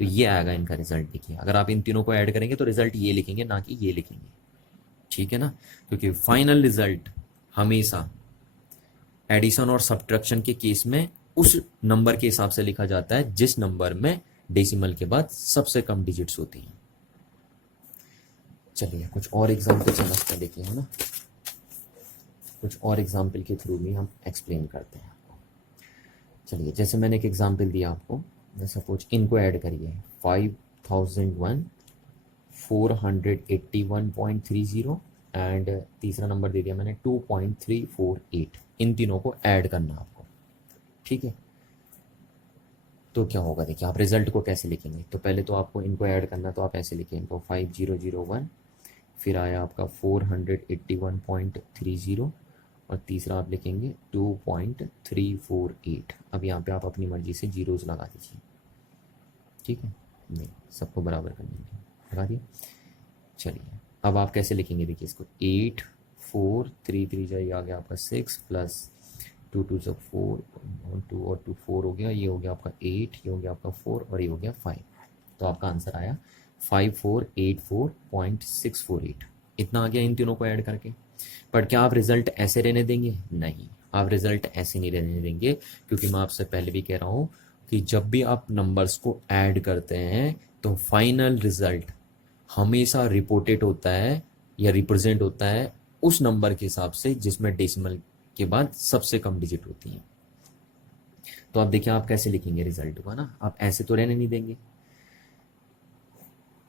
तो ये आएगा इनका रिजल्ट। देखिए अगर आप इन तीनों को ऐड करेंगे तो रिजल्ट ये लिखेंगे, ना कि ये लिखेंगे, ठीक है ना, क्योंकि फाइनल रिजल्ट हमेशा एडिशन और सब्ट्रैक्शन के केस में उस नंबर के हिसाब से लिखा जाता है जिस नंबर में डेसिमल के बाद सबसे कम डिजिट्स होती हैं। चलिए कुछ और एग्जाम्पल समझते हैं, देखिए है ना, कुछ और एग्जाम्पल के थ्रू भी हम एक्सप्लेन करते हैं आपको। चलिए जैसे मैंने एक एग्जाम्पल दिया आपको, सपोज इनको ऐड करिए 5001 481.30 एंड तीसरा नंबर दे दिया मैंने 2.348। इन तीनों को ऐड करना आपको, ठीक है। तो क्या होगा, देखिए आप रिजल्ट को कैसे लिखेंगे, तो पहले तो आपको इनको ऐड करना, तो आप ऐसे लिखेंगे इनको 5001, फिर आया आपका 481.30 और तीसरा आप लिखेंगे 2.348। अब यहाँ पे आप अपनी मर्जी से जीरोस लगा दीजिए, ठीक है, नहीं सबको बराबर कर देंगे, लगा दिए। चलिए अब आप कैसे लिखेंगे, देखिए इसको 8 4 3 3 जाइए आ गया आपका 6 प्लस 2 2 से 4 और 2 और 2 4 हो गया, ये हो गया आपका 8, ये हो गया आपका 4 और ये हो गया 5। तो आपका आंसर आया 5484.648। इतना आ गया इन तीनों को ऐड करके। पर क्या आप रिजल्ट ऐसे रहने देंगे, नहीं, आप रिजल्ट ऐसे नहीं रहने देंगे, क्योंकि मैं आपसे पहले भी कह रहा हूँ कि जब भी आप नंबर्स को ऐड करते हैं तो फाइनल रिजल्ट हमेशा रिपोर्टेड होता है या रिप्रेजेंट होता है उस नंबर के हिसाब से जिसमें डेसिमल के बाद सबसे कम डिजिट होती हैं। तो आप देखिए आप कैसे लिखेंगे रिजल्ट को, ना आप ऐसे तो रहने नहीं देंगे।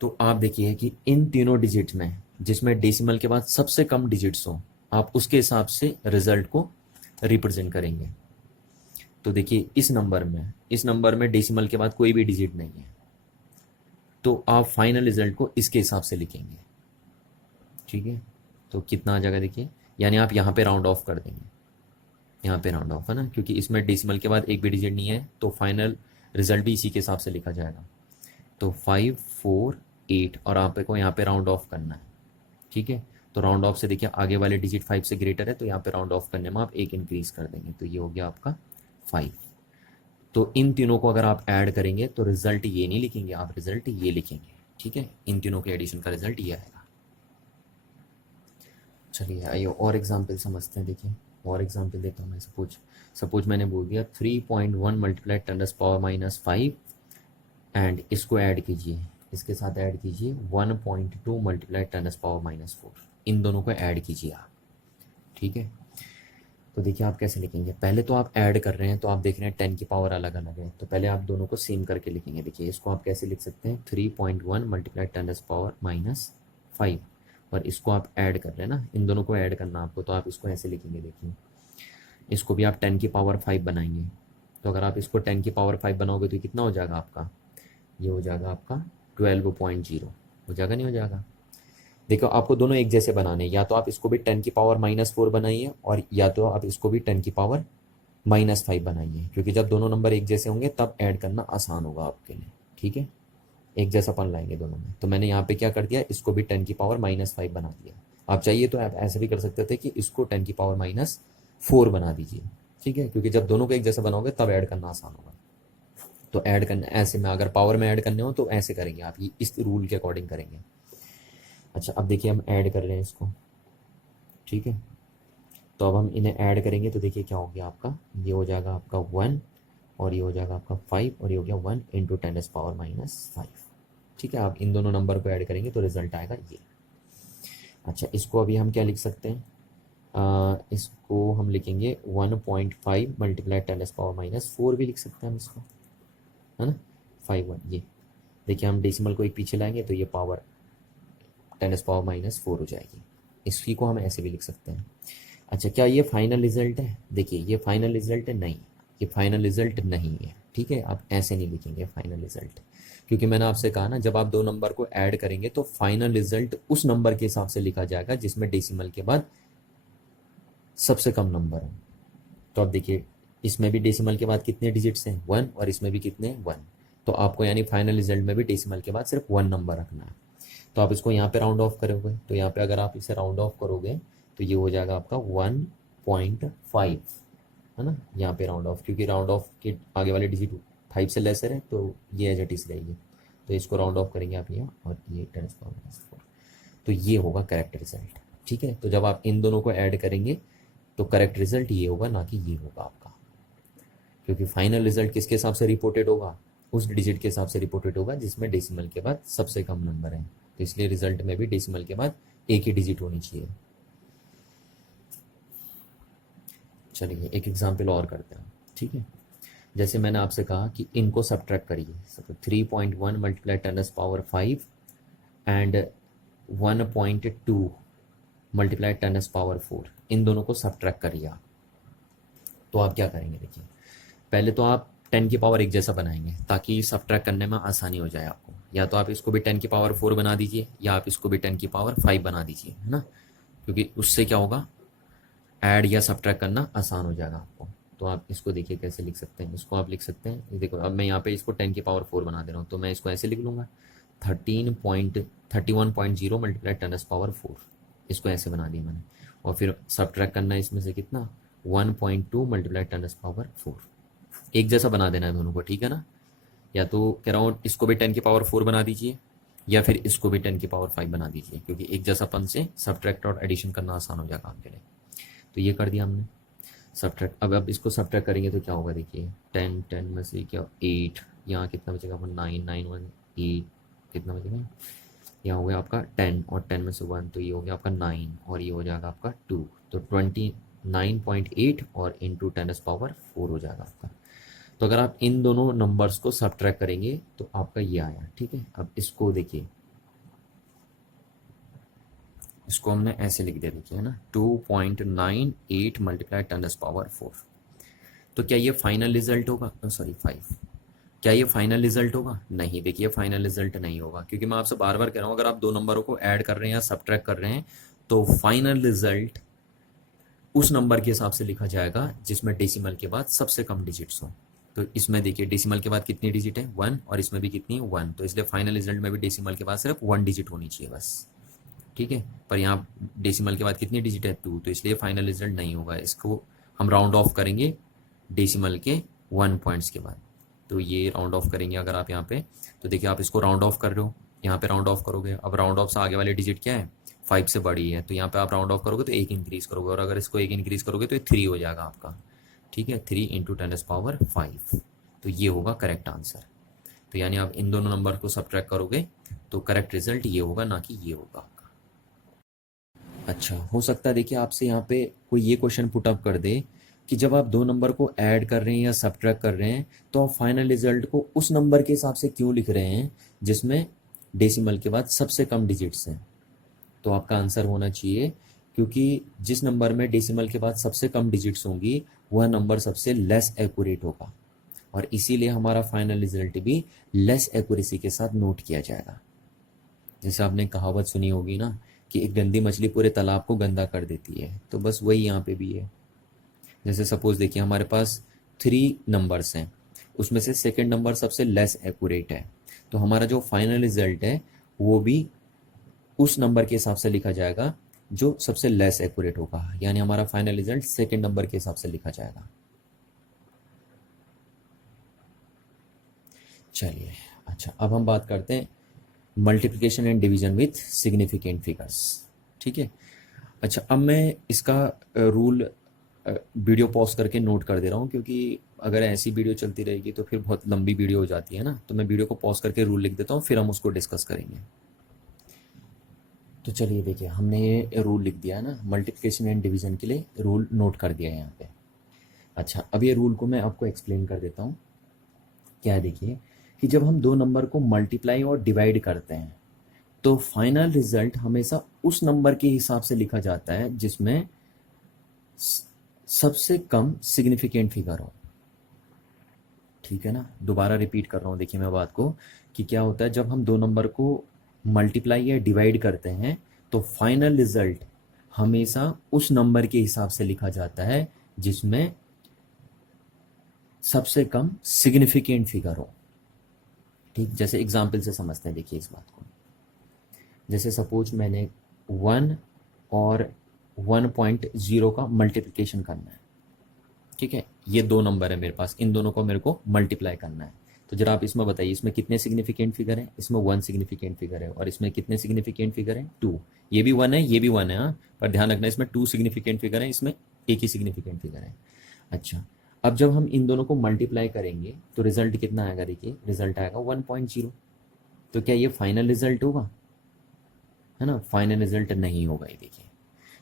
तो आप देखिए कि इन तीनों डिजिट में जिसमें डेसिमल के बाद सबसे कम डिजिट्स हो, आप उसके हिसाब से रिजल्ट को रिप्रेजेंट करेंगे। तो देखिए इस नंबर में डेसिमल के बाद कोई भी डिजिट नहीं है, तो आप फाइनल रिजल्ट को इसके हिसाब से लिखेंगे, ठीक है। तो कितना आ जाएगा देखिए, यानी आप यहाँ पे राउंड ऑफ कर देंगे, यहाँ पे राउंड ऑफ है ना, क्योंकि इसमें डेसिमल के बाद एक भी डिजिट नहीं है, तो फाइनल रिजल्ट भी इसी के हिसाब से लिखा जाएगा। तो 5 4 8 और आप को यहाँ पे राउंड ऑफ करना है, ठीक है। तो राउंड ऑफ से देखिए आगे वाले डिजिट 5 से ग्रेटर है, तो यहाँ पे राउंड ऑफ करने में आप एक इंक्रीज कर देंगे, तो ये हो गया आपका 5। तो इन तीनों को अगर आप ऐड करेंगे तो रिजल्ट ये नहीं लिखेंगे, आप रिजल्ट ये लिखेंगे, ठीक है। इन तीनों के एडिशन का रिजल्ट ये आएगा। चलिए आइए और एग्जाम्पल समझते हैं। देखिए और एग्जाम्पल देता हूँ मैं। सपोज मैंने बोल दिया 3.1 मल्टीप्लाई 10⁻⁵ एंड इसको ऐड कीजिए, इसके साथ ऐड कीजिए 1.2 मल्टीप्लाई 10⁻⁴। इन दोनों को ऐड कीजिए आप, ठीक है। तो देखिए आप कैसे लिखेंगे, पहले तो आप ऐड कर रहे हैं तो आप देख रहे हैं 10 की पावर अलग अलग है, तो पहले आप दोनों को सेम करके लिखेंगे। देखिए इसको आप कैसे लिख सकते हैं 3.1 मल्टीप्लाई 10⁻⁵ और इसको आप ऐड कर रहे हैं ना, इन दोनों को ऐड करना आपको, तो आप इसको ऐसे लिखेंगे। देखिए इसको भी आप 10 की पावर 5 बनाएंगे, तो अगर आप इसको 10 की पावर 5 बनाओगे तो कितना हो जाएगा आपका, ये हो जाएगा आपका 12.0 हो जाएगा, नहीं हो जाएगा। देखो आपको दोनों एक जैसे बनाने, या तो आप इसको भी 10 की पावर -4 बनाइए और या तो आप इसको भी 10 की पावर -5 बनाइए, क्योंकि जब दोनों नंबर एक जैसे होंगे तब ऐड करना आसान होगा आपके लिए, ठीक है। एक जैसापन लाएंगे दोनों में, तो मैंने यहाँ पे क्या कर दिया, इसको भी 10 की पावर -5 बना दिया। आप चाहिए तो आप ऐसे भी कर सकते थे कि इसको 10 की पावर -4 बना दीजिए, ठीक है, क्योंकि जब दोनों को एक जैसा बनाओगे तब ऐड करना आसान होगा। तो ऐड करना ऐसे में, अगर पावर में ऐड करने हो तो ऐसे करेंगे आप, ये इस रूल के अकॉर्डिंग करेंगे। अच्छा अब देखिए हम ऐड कर रहे हैं इसको, ठीक है। तो अब हम इन्हें ऐड करेंगे तो देखिए क्या हो गया आपका, ये हो जाएगा आपका 1 और ये हो जाएगा आपका 5 और ये हो गया 1 × 10⁻⁵, ठीक है। आप इन दोनों नंबर को ऐड करेंगे तो रिजल्ट आएगा ये। अच्छा इसको अभी हम क्या लिख सकते हैं, इसको हम लिखेंगे 1.5 मल्टीप्लाई 10⁻⁴ भी लिख सकते हैं हम इसको, है ना, 5 1। ये देखिए हम डेसिमल को एक पीछे लाएंगे तो ये पावर 10⁻⁴ हो जाएगी। इसकी को हम ऐसे भी लिख सकते हैं। अच्छा, क्या ये फाइनल रिजल्ट है? देखिए ये फाइनल रिजल्ट है नहीं, ये फाइनल रिजल्ट नहीं है। ठीक है, आप ऐसे नहीं लिखेंगे फाइनल रिजल्ट, क्योंकि मैंने आपसे कहा ना, जब आप दो नंबर को ऐड करेंगे तो फाइनल रिजल्ट उस नंबर के हिसाब से लिखा जाएगा जिसमें डेसिमल के बाद सबसे कम नंबर हो। तो अब देखिए, इसमें भी डेसिमल के बाद कितने डिजिट्स हैं? 1, और इसमें भी कितने? 1। तो आपको यानी फाइनल रिजल्ट में भी डेसिमल के बाद सिर्फ 1 नंबर रखना है। तो आप इसको यहाँ पे राउंड ऑफ करोगे, तो यहाँ पे अगर आप इसे राउंड ऑफ करोगे तो ये हो जाएगा आपका 1.5, है ना। यहाँ पे राउंड ऑफ, क्योंकि राउंड ऑफ के आगे वाले डिजिट 5 से लेसर है, तो ये एज इट इज रहेगी। तो इसको राउंड ऑफ करेंगे आप यहाँ, और ये 10⁻⁴। तो ये होगा करेक्ट रिजल्ट। ठीक है, तो जब आप इन दोनों को ऐड करेंगे तो करेक्ट रिजल्ट ये होगा, ना कि ये होगा आपका, क्योंकि फाइनल रिजल्ट किसके हिसाब से रिपोर्टेड होगा? उस डिजिट के हिसाब से रिपोर्टेड होगा जिसमें डेसिमल के बाद सबसे कम नंबर है। तो इसलिए रिजल्ट में भी डेसिमल के बाद एक ही डिजिट होनी चाहिए। चलिए एक एग्जाम्पल और करते हैं। ठीक है, जैसे मैंने आपसे कहा कि इनको सब्ट्रैक्ट करिए। 3.1 मल्टीप्लाई 10⁻⁵ एंड 1.2 मल्टीप्लाई 10⁻⁴, इन दोनों को सब्ट्रैक्ट करिए आप। तो आप क्या करेंगे? देखिए, पहले तो आप 10 की पावर एक जैसा बनाएंगे ताकि सब्ट्रैक्ट करने में आसानी हो जाए आपको। या तो आप इसको भी 10⁻⁴ बना दीजिए, या आप इसको भी 10⁻⁵ बना दीजिए, है ना, क्योंकि उससे क्या होगा, ऐड या सब्ट्रैक्ट करना आसान हो जाएगा आपको। तो आप इसको देखिए कैसे लिख सकते हैं। इसको आप लिख सकते हैं, ये देखो, अब मैं यहाँ पे इसको 10⁻⁴ बना दे रहा हूँ, तो मैं इसको ऐसे लिख लूँगा 31.0 मल्टीप्लाई 10⁻⁴, इसको ऐसे बना दिया मैंने। और फिर सब्ट्रैक्ट करना है इसमें से कितना? 1.2 मल्टीप्लाई 10⁻⁴, एक जैसा बना देना है दोनों को, ठीक है ना। या तो कह रहा हूँ इसको भी 10⁻⁴ बना दीजिए, या फिर इसको भी 10⁻⁵ बना दीजिए, क्योंकि एक जैसापन से सब्ट्रैक्ट और एडिशन करना आसान हो जाएगा आपके लिए। तो ये कर दिया हमने सब्ट्रैक्ट। अब इसको सब्ट्रैक्ट करेंगे तो क्या होगा? देखिए 10 में से क्या 8, यहाँ कितना बचेगा? 9 9 1 8, कितना बचेगा? यहाँ हो गया आपका 10, और 10 में से 1, तो ये हो गया आपका 9, और ये हो जाएगा आपका 2, तो 29.8 और इंटू 10⁻⁴ हो जाएगा आपका। तो अगर आप इन दोनों नंबर्स को सब्ट्रैक्ट करेंगे तो आपका ये आया। ठीक है, अब इसको देखिए, इसको हमने ऐसे लिख दिया, देखिए, है ना, 2.98 मल्टीप्लाई 10⁻⁴। तो क्या ये फाइनल रिजल्ट होगा? सॉरी 5। क्या ये फाइनल रिजल्ट होगा? नहीं, देखिए फाइनल रिजल्ट नहीं होगा, क्योंकि मैं आपसे बार बार कह रहा हूँ, अगर आप दो नंबरों को ऐड कर रहे हैं या सब्ट्रैक्ट कर रहे हैं तो फाइनल रिजल्ट उस नंबर के हिसाब से लिखा जाएगा जिसमें डेसिमल के बाद सबसे कम डिजिट्स हो। तो इसमें देखिए डेसिमल के बाद कितनी डिजिट है? 1, और इसमें भी कितनी? 1। तो इसलिए फाइनल रिजल्ट में भी डेसिमल के बाद सिर्फ 1 डिजिट होनी चाहिए बस। ठीक है, पर यहाँ डेसिमल के बाद कितनी डिजिट है? 2, तो इसलिए फाइनल रिजल्ट नहीं होगा। इसको हम राउंड ऑफ करेंगे डेसिमल के 1 पॉइंट्स के बाद। तो ये राउंड ऑफ करेंगे अगर आप यहाँ पे, तो देखिए आप इसको राउंड ऑफ कर रहे हो, यहाँ पे राउंड ऑफ करोगे। अब राउंड ऑफ से आगे वाली डिजिट क्या है? 5 से बड़ी है, तो यहाँ पे आप राउंड ऑफ करोगे तो 1 इंक्रीज करोगे, और अगर इसको 1 इंक्रीज करोगे तो ये 3 हो जाएगा आपका। ठीक है, 3 इंटू 10⁻⁵, तो ये होगा करेक्ट आंसर। तो यानी आप इन दोनों नंबर को सब्ट्रैक्ट करोगे तो करेक्ट रिजल्ट ये होगा, ना कि ये होगा आपका। अच्छा, हो सकता है देखिए आपसे यहाँ पे कोई ये क्वेश्चन पुट अप कर दे कि जब आप दो नंबर को ऐड कर रहे हैं या सब्ट्रैक्ट कर रहे हैं तो आप फाइनल रिजल्ट को उस नंबर के हिसाब से क्यों लिख रहे हैं जिसमें डेसिमल के बाद सबसे कम डिजिट्स हैं। तो आपका आंसर होना चाहिए, क्योंकि जिस नंबर में डेसिमल के बाद सबसे कम डिजिट्स होंगी वह नंबर सबसे लेस एक्यूरेट होगा, और इसीलिए हमारा फाइनल रिजल्ट भी लेस एक्यूरेसी के साथ नोट किया जाएगा। जैसे आपने कहावत सुनी होगी ना कि एक गंदी मछली पूरे तालाब को गंदा कर देती है, तो बस वही यहाँ पे भी है। जैसे सपोज देखिए हमारे पास 3 नंबर्स हैं, उसमें से सेकंड नंबर सबसे लेस एक्यूरेट है, तो हमारा जो फाइनल रिजल्ट है वो भी उस नंबर के हिसाब से लिखा जाएगा जो सबसे लेस एक्यूरेट होगा, यानी हमारा फाइनल रिजल्ट सेकंड नंबर के हिसाब से लिखा जाएगा। चलिए, अच्छा अब हम बात करते हैं multiplication and division with significant figures. ठीक है, अच्छा अब मैं इसका रूल वीडियो पॉज करके नोट कर दे रहा हूँ, क्योंकि अगर ऐसी वीडियो चलती रहेगी तो फिर बहुत लंबी वीडियो हो जाती है ना। तो मैं वीडियो को पॉज करके रूल लिख देता हूँ, फिर हम उसको डिस्कस करेंगे। तो चलिए देखिए, हमने ये रूल लिख दिया है ना, मल्टीप्लिकेशन एंड डिवीजन के लिए रूल नोट कर दिया है यहाँ पे। अच्छा, अब ये रूल को मैं आपको एक्सप्लेन कर देता हूँ। क्या है, देखिए कि जब हम दो नंबर को मल्टीप्लाई और डिवाइड करते हैं तो फाइनल रिजल्ट हमेशा उस नंबर के हिसाब से लिखा जाता है जिसमें सबसे कम सिग्निफिकेंट फिगर हो। ठीक है ना, दोबारा रिपीट कर रहा हूँ, देखिए मैं बात को, कि क्या होता है जब हम दो नंबर को मल्टीप्लाई या डिवाइड करते हैं तो फाइनल रिजल्ट हमेशा उस नंबर के हिसाब से लिखा जाता है जिसमें सबसे कम सिग्निफिकेंट फिगर हो। ठीक, जैसे एग्जाम्पल से समझते हैं, देखिए इस बात को। जैसे सपोज मैंने 1 और 1.0 का मल्टीप्लिकेशन करना है। ठीक है, ये दो नंबर है मेरे पास, इन दोनों को मेरे को मल्टीप्लाई करना है। तो जरा आप इसमें बताइए, इसमें कितने सिग्निफिकेंट फिगर है? इसमें 1 सिग्निफिकेंट फिगर है। और इसमें कितने सिग्निफिकेंट फिगर है? 2। ये भी 1 है, ये भी 1 है। हाँ, पर ध्यान रखना, इसमें 2 सिग्निफिकेंट फिगर है, इसमें एक ही सिग्निफिकेंट फिगर है। अच्छा, अब जब हम इन दोनों को मल्टीप्लाई करेंगे तो रिजल्ट कितना आएगा? देखिए रिजल्ट आएगा 1.0। तो क्या ये फाइनल रिजल्ट होगा? है ना, फाइनल रिजल्ट नहीं होगा ये, देखिए,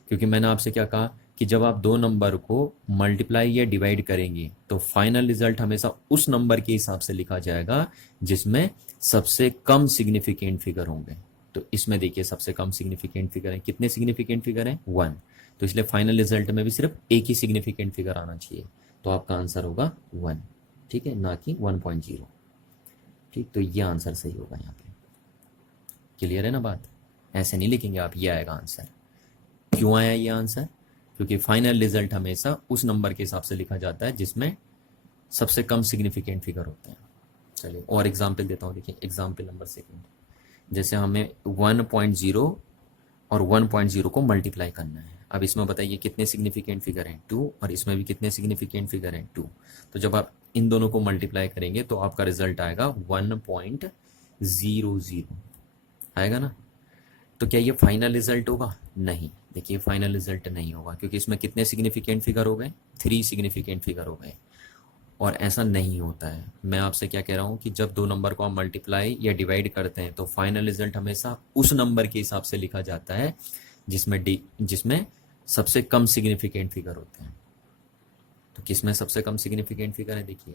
क्योंकि मैंने आपसे क्या कहा कि जब आप दो नंबर को मल्टीप्लाई या डिवाइड करेंगे तो फाइनल रिजल्ट हमेशा उस नंबर के हिसाब से लिखा जाएगा जिसमें सबसे कम सिग्निफिकेंट फिगर होंगे। तो इसमें देखिए सबसे कम सिग्निफिकेंट फिगर है, कितने सिग्निफिकेंट फिगर है? 1। तो इसलिए फाइनल रिजल्ट में भी सिर्फ एक ही सिग्निफिकेंट फिगर आना चाहिए। तो आपका आंसर होगा 1। ठीक है, ना कि 1.0। ठीक, तो ये आंसर सही होगा यहाँ पे। क्लियर है ना बात? ऐसे नहीं लिखेंगे आप, ये आएगा आंसर। क्यों आया ये आंसर? क्योंकि फाइनल रिजल्ट हमेशा उस नंबर के हिसाब से लिखा जाता है जिसमें सबसे कम सिग्निफिकेंट फिगर होते हैं। चलिए और एग्जाम्पल देता हूँ, देखिए एग्जाम्पल नंबर सेकंड। जैसे हमें 1.0 और 1.0 को मल्टीप्लाई करना है। अब इसमें बताइए कितने सिग्निफिकेंट फिगर हैं? 2। और इसमें भी कितने सिग्निफिकेंट फिगर हैं? 2। तो जब आप इन दोनों को मल्टीप्लाई करेंगे तो आपका रिजल्ट आएगा 1.00 आएगा ना। तो क्या ये फाइनल रिजल्ट होगा? नहीं, देखिए फाइनल रिजल्ट नहीं होगा, क्योंकि इसमें कितने सिग्निफिकेंट फिगर हो गए? 3 सिग्निफिकेंट फिगर हो गए। और ऐसा नहीं होता है। मैं आपसे क्या कह रहा हूँ कि जब दो नंबर को हम मल्टीप्लाई या डिवाइड करते हैं तो फाइनल रिजल्ट हमेशा उस नंबर के हिसाब से लिखा जाता है जिसमें सबसे कम सिग्निफिकेंट फिगर होते हैं। तो किसमें सबसे कम सिग्निफिकेंट फिगर है? देखिए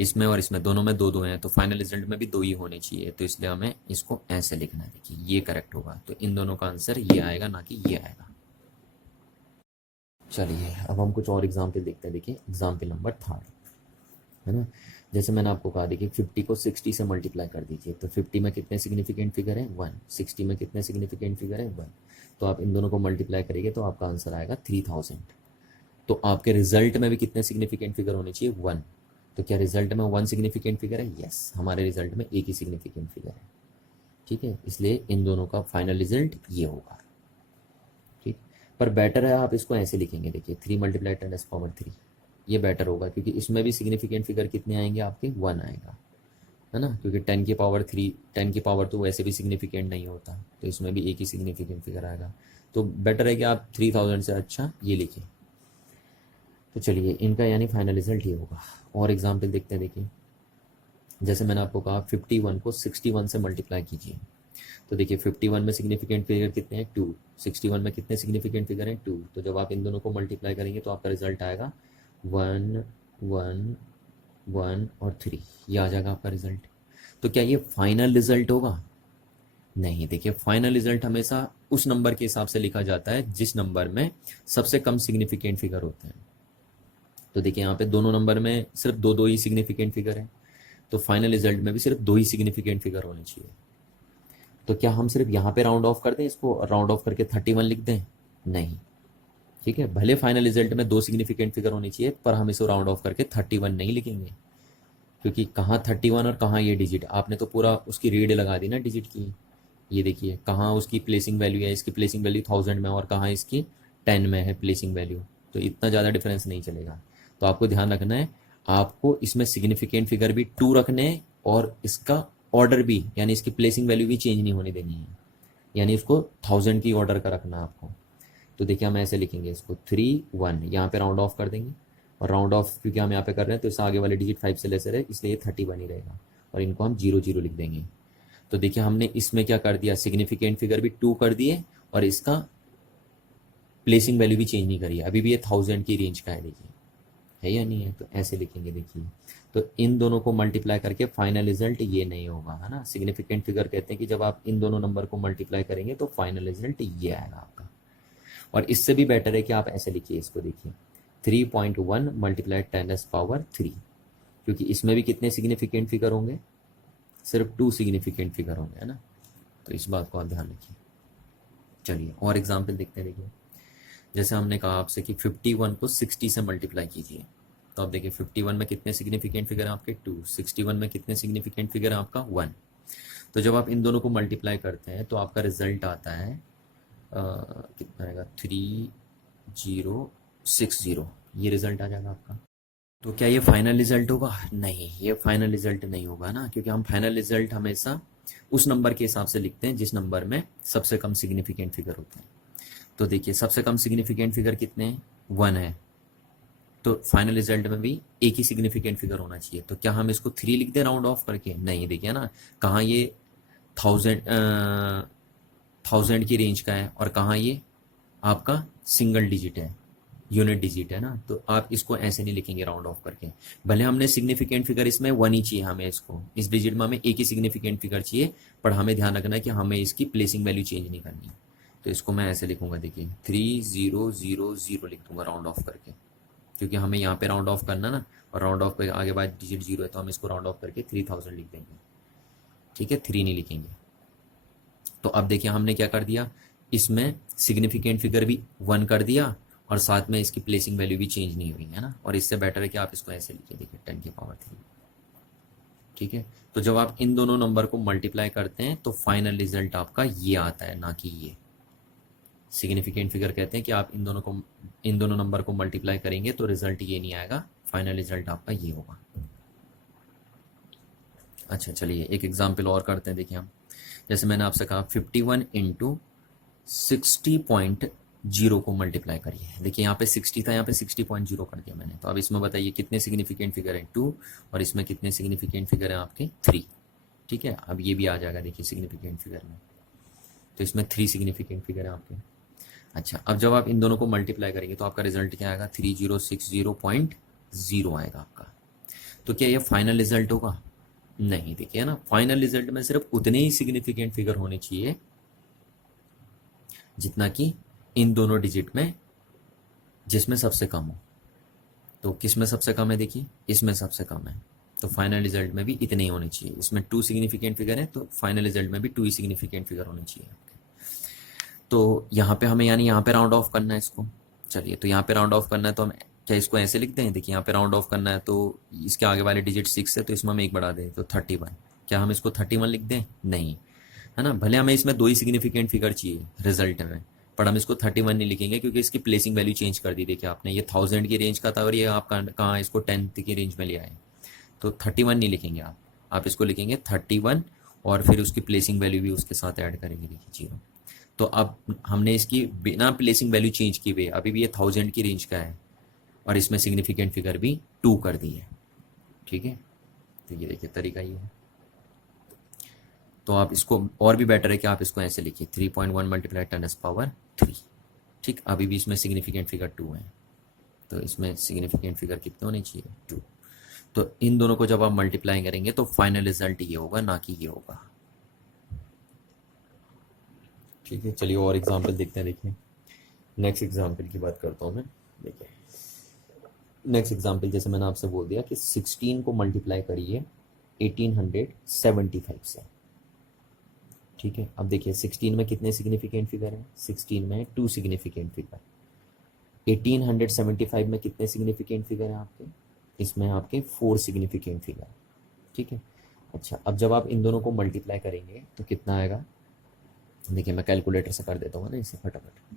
इसमें और इसमें, दोनों में 2 2 हैं, तो फाइनल रिजल्ट में भी 2 ही होने चाहिए। तो इसलिए हमें इसको ऐसे लिखना है। देखिए ये करेक्ट होगा। तो इन दोनों का आंसर ये आएगा, ना कि ये आएगा। चलिए अब हम कुछ और एग्जाम्पल देखते हैं। देखिए एग्जाम्पल नंबर 3, है ना। जैसे मैंने आपको कहा, देखिए 50 को 60 से मल्टीप्लाई कर दीजिए। तो 50 में कितने सिग्निफिकेंट फिगर है? 1। 60 में कितने सिग्निफिकेंट फिगर है? 1। तो आप इन दोनों को मल्टीप्लाई करेंगे तो आपका आंसर आएगा 3000। तो आपके रिजल्ट में भी कितने सिग्निफिकेंट फिगर होने चाहिए? 1। तो क्या रिजल्ट में 1 सिग्निफिकेंट फिगर है? यस, हमारे रिजल्ट में एक ही सिग्निफिकेंट फिगर है। ठीक है, इसलिए इन दोनों का फाइनल रिजल्ट ये होगा। ठीक, पर बेटर है आप इसको ऐसे लिखेंगे। देखिए 3 × 10⁻³ ये बेटर होगा, क्योंकि इसमें भी सिग्निफिकेंट फिगर कितने आएंगे आपके? 1 आएगा, है ना। क्योंकि 10⁻³ 10 की पावर तो वैसे भी सिग्निफिकेंट नहीं होता, तो इसमें भी एक ही सिग्निफिकेंट फिगर आएगा। तो बेटर है कि आप 3000 से अच्छा ये लिखें। तो चलिए इनका यानी फाइनल रिजल्ट ये होगा। और एग्जाम्पल देखते हैं। देखिए जैसे मैंने आपको कहा 51 को 61 से मल्टीप्लाई कीजिए। तो देखिए 51 में सिग्निफिकेंट फिगर कितने हैं? 2। 61 में कितने सिग्निफिकेंट फिगर हैं? 2। तो जब आप इन दोनों को मल्टीप्लाई करेंगे तो आपका रिजल्ट आएगा 1 1 1 और 3, ये आ जाएगा आपका रिजल्ट। तो क्या ये फाइनल रिजल्ट होगा? नहीं, देखिए फाइनल रिजल्ट हमेशा उस नंबर के हिसाब से लिखा जाता है जिस नंबर में सबसे कम सिग्निफिकेंट फिगर होते हैं। तो देखिए यहाँ पे दोनों नंबर में सिर्फ 2 2 ही सिग्निफिकेंट फिगर है, तो फाइनल रिजल्ट में भी सिर्फ 2 ही सिग्निफिकेंट फिगर होने चाहिए। तो क्या हम सिर्फ यहाँ पे राउंड ऑफ कर दें, इसको राउंड ऑफ करके 31 लिख दें? नहीं, ठीक है, भले फाइनल रिजल्ट में 2 सिग्निफिकेंट फिगर होनी चाहिए, पर हम इसको राउंड ऑफ करके 31 नहीं लिखेंगे, क्योंकि कहाँ 31 और कहाँ ये डिजिट, आपने तो पूरा उसकी रीड लगा दी ना डिजिट की। ये देखिए कहाँ उसकी प्लेसिंग वैल्यू है, इसकी प्लेसिंग वैल्यू 1000 में और कहाँ इसकी 10 में है प्लेसिंग वैल्यू, तो इतना ज़्यादा डिफरेंस नहीं चलेगा। तो आपको ध्यान रखना है, आपको इसमें सिग्निफिकेंट फिगर भी 2 रखने हैं और इसका ऑर्डर भी, यानी इसकी प्लेसिंग वैल्यू भी चेंज नहीं होने देनी है, यानी उसको 1000 की ऑर्डर का रखना है आपको। तो देखिए हम ऐसे लिखेंगे इसको 3 1, यहाँ पे राउंड ऑफ कर देंगे, और राउंड ऑफ क्योंकि हम यहाँ पे कर रहे हैं तो इससे आगे वाले डिजिट 5 से लेसर है, इसलिए 31 ही रहेगा, और इनको हम 0 0 लिख देंगे। तो देखिए हमने इसमें क्या कर दिया, सिग्निफिकेंट फिगर भी 2 कर दिए और इसका प्लेसिंग वैल्यू भी चेंज नहीं करी है, अभी भी ये 1000 की रेंज का है। देखिए है या नहीं है, तो ऐसे लिखेंगे देखिए। तो इन दोनों को मल्टीप्लाई करके फाइनल रिजल्ट ये नहीं होगा, है ना। सिग्निफिकेंट फिगर कहते हैं कि जब आप इन दोनों नंबर को मल्टीप्लाई करेंगे तो फाइनल रिजल्ट ये आएगा आपका। और इससे भी बेटर है कि आप ऐसे लिखिए इसको, देखिए 3.1 मल्टीप्लाई 10⁻³ क्योंकि इसमें भी कितने सिग्निफिकेंट फिगर होंगे, सिर्फ 2 सिग्निफिकेंट फिगर होंगे, है ना। तो इस बात को आप ध्यान रखिए। चलिए और एग्जाम्पल देखते हैं। देखिए जैसे हमने कहा आपसे कि 51 को 60 से मल्टीप्लाई कीजिए, तो आप देखिए 51 में कितने सिग्निफिकेंट फिगर हैं आपके 2, 61 में कितने सिग्निफिकेंट फिगर है आपका 1। तो जब आप इन दोनों को मल्टीप्लाई करते हैं तो आपका रिजल्ट आता है कितना आएगा 3060, ये रिजल्ट आ जाएगा आपका। तो क्या ये फाइनल रिजल्ट होगा? नहीं, ये फाइनल रिजल्ट नहीं होगा ना, क्योंकि हम फाइनल रिजल्ट हमेशा उस नंबर के हिसाब से लिखते हैं जिस नंबर में सबसे कम सिग्निफिकेंट फिगर होते हैं। तो देखिए सबसे कम सिग्निफिकेंट फिगर कितने हैं, 1 है, तो फाइनल रिजल्ट में भी एक ही सिग्निफिकेंट फिगर होना चाहिए। तो क्या हम इसको 3 लिख दें राउंड ऑफ करके? नहीं, देखिए ना कहाँ ये 1000 की रेंज का है और कहाँ ये आपका सिंगल डिजिट है, यूनिट डिजिट है ना। तो आप इसको ऐसे नहीं लिखेंगे राउंड ऑफ करके। भले हमने सिग्निफिकेंट फिगर इसमें 1 ही चाहिए, हमें इसको इस डिजिट में हमें एक ही सिग्निफिकेंट फिगर चाहिए, पर हमें ध्यान रखना है कि हमें इसकी प्लेसिंग वैल्यू चेंज नहीं करनी। तो इसको मैं ऐसे लिखूंगा, देखिए 3000 लिख दूंगा राउंड ऑफ करके, क्योंकि हमें यहाँ पे राउंड ऑफ करना ना, और राउंड ऑफ पे आगे बाद डिजिट 0 है तो हम इसको राउंड ऑफ करके 3000 लिख देंगे, ठीक है, 3 नहीं लिखेंगे। तो अब देखिए हमने क्या कर दिया, इसमें सिग्निफिकेंट फिगर भी 1 कर दिया और साथ में इसकी प्लेसिंग वैल्यू भी चेंज नहीं हुई, है ना। और इससे बेटर है कि आप इसको ऐसे लिखिए, देखिए 10⁻3, ठीक है। तो जब आप इन दोनों नंबर को मल्टीप्लाई करते हैं तो फाइनल रिजल्ट आपका ये आता है, ना कि ये। सिग्निफिकेंट फिगर कहते हैं कि आप इन दोनों नंबर को मल्टीप्लाई करेंगे तो रिजल्ट ये नहीं आएगा, फाइनल रिजल्ट आपका ये होगा। अच्छा चलिए एक एग्जाम्पल और करते हैं। देखिए हम, जैसे मैंने आपसे कहा 51 इंटू 60.0 को मल्टीप्लाई करिए। देखिए यहाँ पे 60 था, यहाँ पे 60.0 कर दिया मैंने। तो अब इसमें बताइए कितने सिग्निफिकेंट फिगर है 2, और इसमें कितने सिग्निफिकेंट फिगर है आपके 3, ठीक है। अब ये भी आ जाएगा देखिए सिग्निफिकेंट फिगर में, तो इसमें 3 सिग्निफिकेंट फिगर है आपके। अच्छा अब जब आप इन दोनों को मल्टीप्लाई करेंगे तो आपका रिजल्ट क्या आएगा, 3060.0 आएगा आपका। तो क्या ये फाइनल रिजल्ट होगा? नहीं, देखिए ना फाइनल रिजल्ट में सिर्फ उतने ही सिग्निफिकेंट फिगर होने चाहिए जितना कि इन दोनों डिजिट में जिसमें सबसे कम हो। तो किस में सबसे कम है, देखिए इसमें सबसे कम है, तो फाइनल रिजल्ट में भी इतने ही होने चाहिए। इसमें 2 सिग्निफिकेंट फिगर है तो फाइनल रिजल्ट में भी 2 ही सिग्निफिकेंट फिगर होने चाहिए। तो यहाँ पे हमें यानी यहाँ पे राउंड ऑफ करना है इसको। चलिए तो यहाँ पे राउंड ऑफ करना है तो हम क्या इसको ऐसे लिखते हैं, देखिए यहाँ पे राउंड ऑफ करना है तो इसके आगे वाले डिजिट 6 है तो इसमें हम 1 बढ़ा दें तो 31। क्या हम इसको 31 लिख दें? नहीं, है ना। भले हमें इसमें 2 ही सिग्निफिकेंट फिगर चाहिए रिजल्ट में, पर हम इसको 31 नहीं लिखेंगे क्योंकि इसकी प्लेसिंग वैल्यू चेंज कर दी। देखिए आपने ये 1000 की रेंज का था और ये आप कहाँ इसको 10th की रेंज में ले आए, तो 31 नहीं लिखेंगे आप इसको लिखेंगे 31 और फिर उसकी प्लेसिंग वैल्यू भी उसके साथ ऐड करेंगे, देखिए 0। तो अब हमने इसकी बिना प्लेसिंग वैल्यू चेंज किए हुए अभी भी ये 1000 की रेंज का है और इसमें सिग्निफिकेंट फिगर भी 2 कर दी है, ठीक है। तो ये देखिए तरीका ये है। तो आप इसको और भी बेटर है कि आप इसको ऐसे लिखिए 3.1 मल्टीप्लाई 10⁻3, ठीक। अभी भी इसमें सिग्निफिकेंट फिगर 2 है, तो इसमें सिग्निफिकेंट फिगर कितने होने चाहिए 2। तो इन दोनों को जब आप मल्टीप्लाई करेंगे तो फाइनल रिजल्ट ये होगा, ना कि ये होगा, ठीक है। चलिए और एग्जाम्पल देखते हैं। देखिए नेक्स्ट एग्जाम्पल की बात करता हूँ मैं। देखिए नेक्स्ट एग्जाम्पल, जैसे मैंने आपसे बोल दिया कि 16 को मल्टीप्लाई करिए 1875 से, ठीक है। अब देखिए 16 में कितने सिग्निफिकेंट फिगर हैं, 16 में 2 सिग्निफिकेंट फिगर। 1875 में कितने सिग्निफिकेंट फिगर हैं आपके, इसमें आपके 4 सिग्निफिकेंट फिगर, ठीक है। अच्छा अब जब आप इन दोनों को मल्टीप्लाई करेंगे तो कितना आएगा, देखिए मैं कैलकुलेटर से कर देता हूँ ना इसे फटाफट।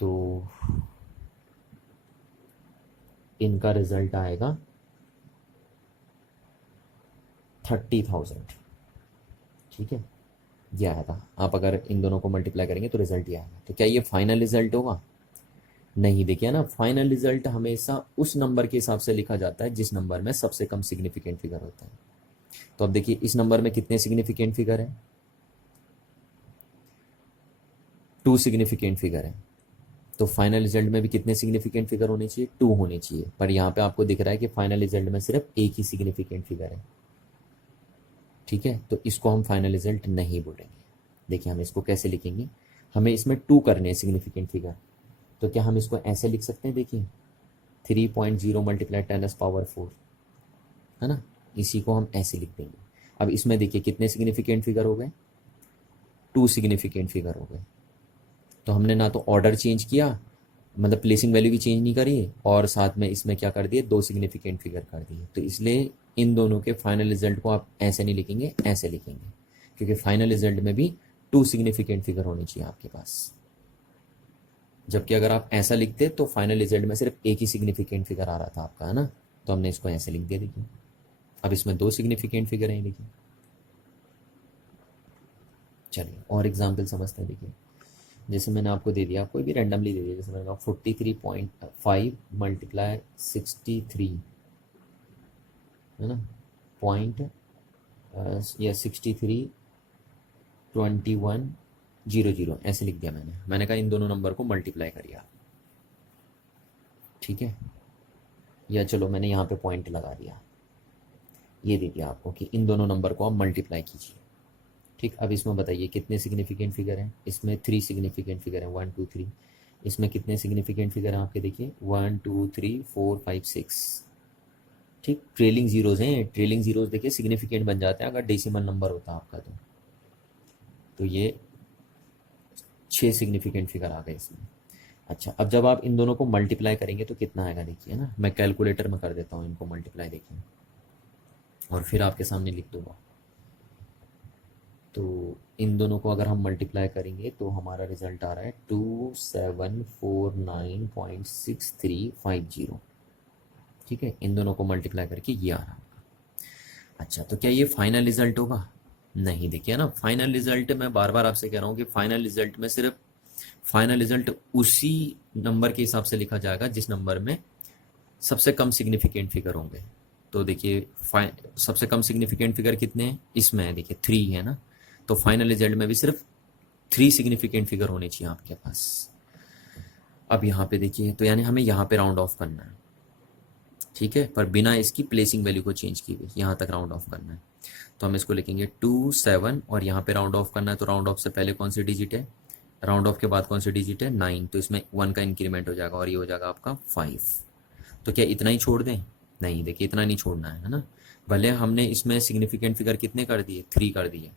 तो इनका रिजल्ट आएगा 30,000, ठीक है, ये आएगा। आप अगर इन दोनों को मल्टीप्लाई करेंगे तो रिजल्ट ये आएगा। तो क्या ये फाइनल रिजल्ट होगा? नहीं, देखिए ना फाइनल रिजल्ट हमेशा उस नंबर के हिसाब से लिखा जाता है जिस नंबर में सबसे कम सिग्निफिकेंट फिगर होता है। तो अब देखिए इस नंबर में कितने सिग्निफिकेंट फिगर है, 2 सिग्निफिकेंट फिगर है, तो फाइनल रिजल्ट में भी कितने सिग्निफिकेंट फिगर होने चाहिए, 2 होने चाहिए, पर यहाँ पे आपको दिख रहा है कि फाइनल रिजल्ट में सिर्फ एक ही सिग्निफिकेंट फिगर है। ठीक है, तो इसको हम फाइनल रिजल्ट नहीं बोलेंगे। देखिए हम इसको कैसे लिखेंगे, हमें इसमें 2 करने हैं सिग्निफिकेंट फिगर, तो क्या हम इसको ऐसे लिख सकते हैं, देखिए 3.0 मल्टीप्लाई 10⁻⁴, है ना, इसी को हम ऐसे लिख देंगे। अब इसमें देखिए कितने सिग्निफिकेंट फिगर हो गए, 2 सिग्निफिकेंट फिगर हो गए। तो हमने ना तो ऑर्डर चेंज किया, मतलब प्लेसिंग वैल्यू भी चेंज नहीं करी, और साथ में इसमें क्या कर दिए, 2 सिग्निफिकेंट फिगर कर दिए। तो इसलिए इन दोनों के फाइनल रिजल्ट को आप ऐसे नहीं लिखेंगे, ऐसे लिखेंगे, क्योंकि फाइनल रिजल्ट में भी 2 सिग्निफिकेंट फिगर होने चाहिए आपके पास। जबकि अगर आप ऐसा लिखते तो फाइनल रिजल्ट में सिर्फ एक ही सिग्निफिकेंट फिगर आ रहा था आपका, है ना, तो हमने इसको ऐसे लिख दिया। देखिए अब इसमें 2 सिग्निफिकेंट फिगर हैं, देखिए। चलिए और एग्जाम्पल समझते हैं। देखिए जैसे मैंने आपको दे दिया, कोई भी रैंडमली दे दिया, जैसे मैंने कहा 43.5 मल्टीप्लाई 63, है ना, पॉइंट या 63.2100 ऐसे लिख दिया मैंने कहा इन दोनों नंबर को मल्टीप्लाई करिए आप। ठीक है, या चलो मैंने यहाँ पे पॉइंट लगा दिया, ये दे दिया आपको कि इन दोनों नंबर को आप मल्टीप्लाई कीजिए। ठीक, अब इसमें बताइए कितने सिग्निफिकेंट फिगर हैं, इसमें 3 सिग्निफिकेंट फिगर हैं, 1 2 3। इसमें कितने सिग्निफिकेंट फिगर हैं आपके, देखिए 1 2 3 4 5 6। ठीक, ट्रेलिंग जीरोज हैं, ट्रेलिंग जीरोज देखिए सिग्निफिकेंट बन जाते हैं अगर डेसिमल नंबर होता है आपका, तो ये 6 सिग्निफिकेंट फिगर आ गए इसमें। अच्छा, अब जब आप इन दोनों को मल्टीप्लाई करेंगे तो कितना आएगा, देखिए ना, मैं कैलकुलेटर में कर देता हूँ इनको मल्टीप्लाई, देखिए, और फिर आपके सामने लिख दूंगा। तो इन दोनों को अगर हम मल्टीप्लाई करेंगे तो हमारा रिजल्ट आ रहा है 2749.6350। ठीक है, इन दोनों को मल्टीप्लाई करके ये आ रहा। अच्छा, तो क्या ये फाइनल रिजल्ट होगा, नहीं। देखिए ना, फाइनल रिजल्ट मैं बार बार आपसे कह रहा हूँ कि फाइनल रिजल्ट में सिर्फ फाइनल रिजल्ट उसी नंबर के हिसाब से लिखा जाएगा जिस नंबर में सबसे कम सिग्निफिकेंट फिगर होंगे। तो देखिए सबसे कम सिग्निफिकेंट फिगर कितने हैं, इसमें है, देखिए 3 है ना, तो फाइनल रिजल्ट में भी सिर्फ 3 सिग्निफिकेंट फिगर होने चाहिए आपके पास। अब यहाँ पे देखिए, तो यानी हमें यहाँ पे राउंड ऑफ करना है, ठीक है, पर बिना इसकी प्लेसिंग वैल्यू को चेंज किए हुए यहाँ तक राउंड ऑफ करना है। तो हम इसको लिखेंगे 2 7, और यहाँ पे राउंड ऑफ करना है, तो राउंड ऑफ से पहले कौन सी डिजिट है, राउंड ऑफ के बाद कौन सी डिजिट है, 9, तो इसमें 1 का इंक्रीमेंट हो जाएगा और ये हो जाएगा आपका 5। तो क्या इतना ही छोड़ दें, नहीं, देखिए इतना नहीं छोड़ना है ना, भले हमने इसमें सिग्निफिकेंट फिगर कितने कर दिए, 3 कर दिए,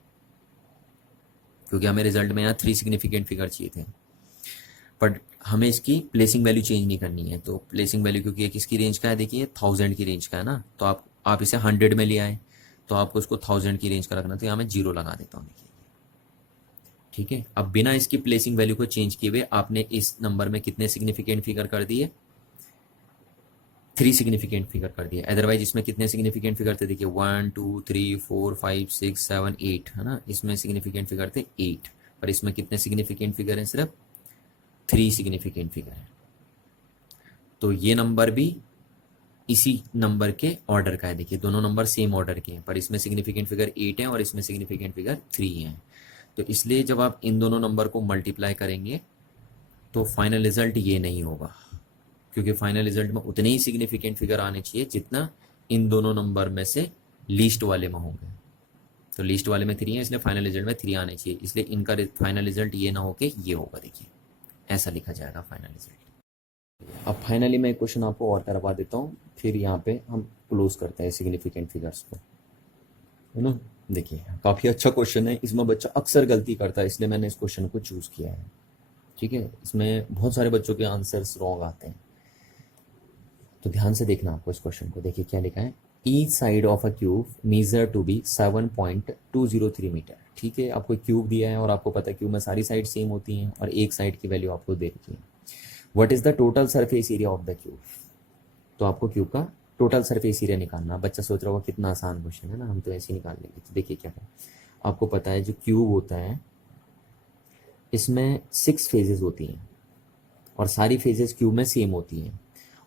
क्योंकि हमें रिजल्ट में यहाँ 3 सिग्निफिकेंट फिगर चाहिए थे, बट हमें इसकी प्लेसिंग वैल्यू चेंज नहीं करनी है। तो प्लेसिंग वैल्यू क्योंकि ये किसकी रेंज का है, देखिए 1000 की रेंज का है ना, तो आप इसे 100 में ले आए, तो आपको इसको 1000 की रेंज का रखना, तो यहाँ मैं 0 लगा देता हूँ, देखिए। ठीक है, अब बिना इसकी प्लेसिंग वैल्यू को चेंज किए हुए आपने इस नंबर में कितने सिग्निफिकेंट फिगर कर दिए, 3 सिग्निफिकेंट फिगर कर दिए। अदरवाइज इसमें कितने सिग्निफिकेंट फिगर थे, देखिए 1 2 3 4 5 6 7 8, है ना, इसमें सिग्निफिकेंट फिगर थे 8, पर इसमें कितने सिग्निफिकेंट फिगर हैं, सिर्फ 3 सिग्निफिकेंट फिगर है। तो ये नंबर भी इसी नंबर के ऑर्डर का है, देखिए दोनों नंबर सेम ऑर्डर के हैं, पर इसमें सिग्निफिकेंट फिगर 8 है और इसमें सिग्निफिकेंट फिगर 3 है। तो इसलिए जब आप इन दोनों नंबर को मल्टीप्लाई करेंगे तो फाइनल रिजल्ट ये नहीं होगा, क्योंकि फाइनल रिजल्ट में उतने ही सिग्निफिकेंट फिगर आने चाहिए जितना इन दोनों नंबर में से लीस्ट वाले में होंगे। तो लीस्ट वाले में 3 है, इसलिए फाइनल रिजल्ट में 3 आने चाहिए, इसलिए इनका फाइनल रिजल्ट ये ना हो कि ये होगा, देखिए ऐसा लिखा जाएगा फाइनल रिजल्ट। अब फाइनली मैं एक क्वेश्चन आपको और करवा देता हूँ, फिर यहाँ पे हम क्लोज करते हैं सिग्निफिकेंट फिगर्स को, है ना। देखिए काफ़ी अच्छा क्वेश्चन है, इसमें बच्चा अक्सर गलती करता है, इसलिए मैंने इस क्वेश्चन को चूज़ किया है। ठीक है, इसमें बहुत सारे बच्चों के आंसर्स रॉन्ग आते हैं, तो ध्यान से देखना आपको इस क्वेश्चन को। देखिए क्या लिखा है, each side of a cube measure to be 7.203 metre. ठीक है, आपको क्यूब दिया है और आपको पता है क्यूब में सारी साइड सेम होती हैं और एक साइड की वैल्यू आपको दे रखी है। What is the total surface area of the cube, तो आपको क्यूब का टोटल सरफेस एरिया निकालना। बच्चा सोच रहा होगा कितना आसान क्वेश्चन है ना, हम तो ऐसे ही निकाल लेंगे। तो देखिए क्या है, आपको पता है जो क्यूब होता है इसमें 6 फेजेस होती हैं और सारी फेजेस क्यूब में सेम होती हैं,